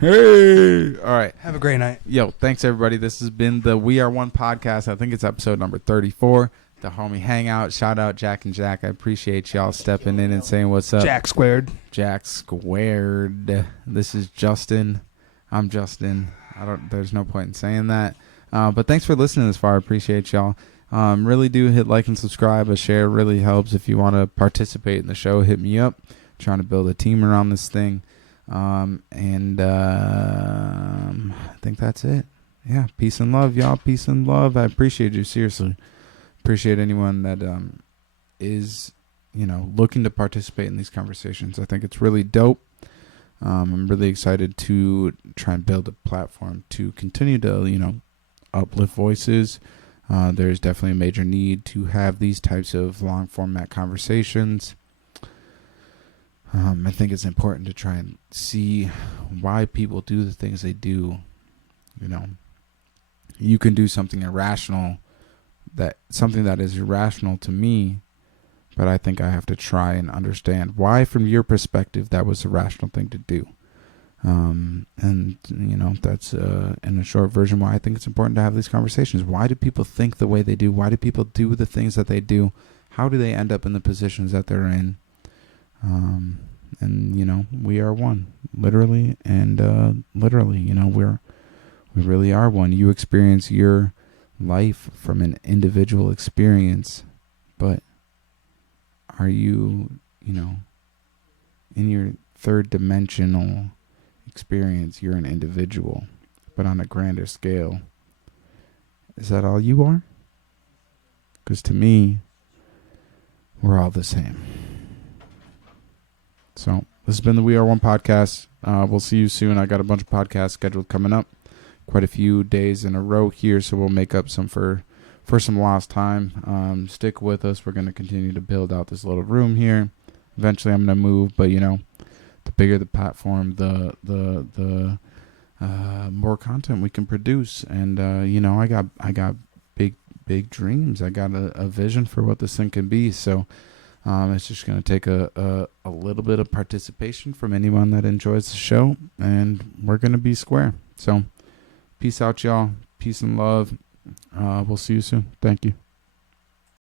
Hey! All right. Have a great night. Yo, thanks, everybody. This has been the We Are One podcast. I think it's episode number 34. The homie hangout. Shout out Jack and Jack. I appreciate y'all stepping in and saying what's up. Jack squared. Jack squared. This is Justin. I'm Justin. There's no point in saying that. But thanks for listening this far. I appreciate y'all. Really do hit like and subscribe. A share really helps. If you want to participate in the show, hit me up. Trying to build a team around this thing. I think that's it. Yeah. Peace and love, y'all. Peace and love. I appreciate you. Seriously. Appreciate anyone that is, looking to participate in these conversations. I think it's really dope. I'm really excited to try and build a platform to continue to, uplift voices. There's definitely a major need to have these types of long format conversations. I think it's important to try and see why people do the things they do. You can do something irrational, something that is irrational to me, but I think I have to try and understand why, from your perspective, that was a rational thing to do. That's in a short version why I think it's important to have these conversations. Why do people think the way they do? Why do people do the things that they do? How do they end up in the positions that they're in? We are one, literally and literally. We really are one. You experience your life from an individual experience, but are you, in your third dimensional experience, you're an individual, but on a grander scale. Is that all you are? Because to me, we're all the same. So this has been the We Are One podcast. We'll see you soon. I got a bunch of podcasts scheduled coming up, quite a few days in a row here, so we'll make up some for some lost time. Stick with us. We're going to continue to build out this little room here. Eventually I'm going to move, but the bigger the platform, the more content we can produce. And I got big dreams. I got a vision for what this thing can be. So it's just going to take a little bit of participation from anyone that enjoys the show, and we're going to be square. So peace out, y'all. Peace and love. We'll see you soon. Thank you.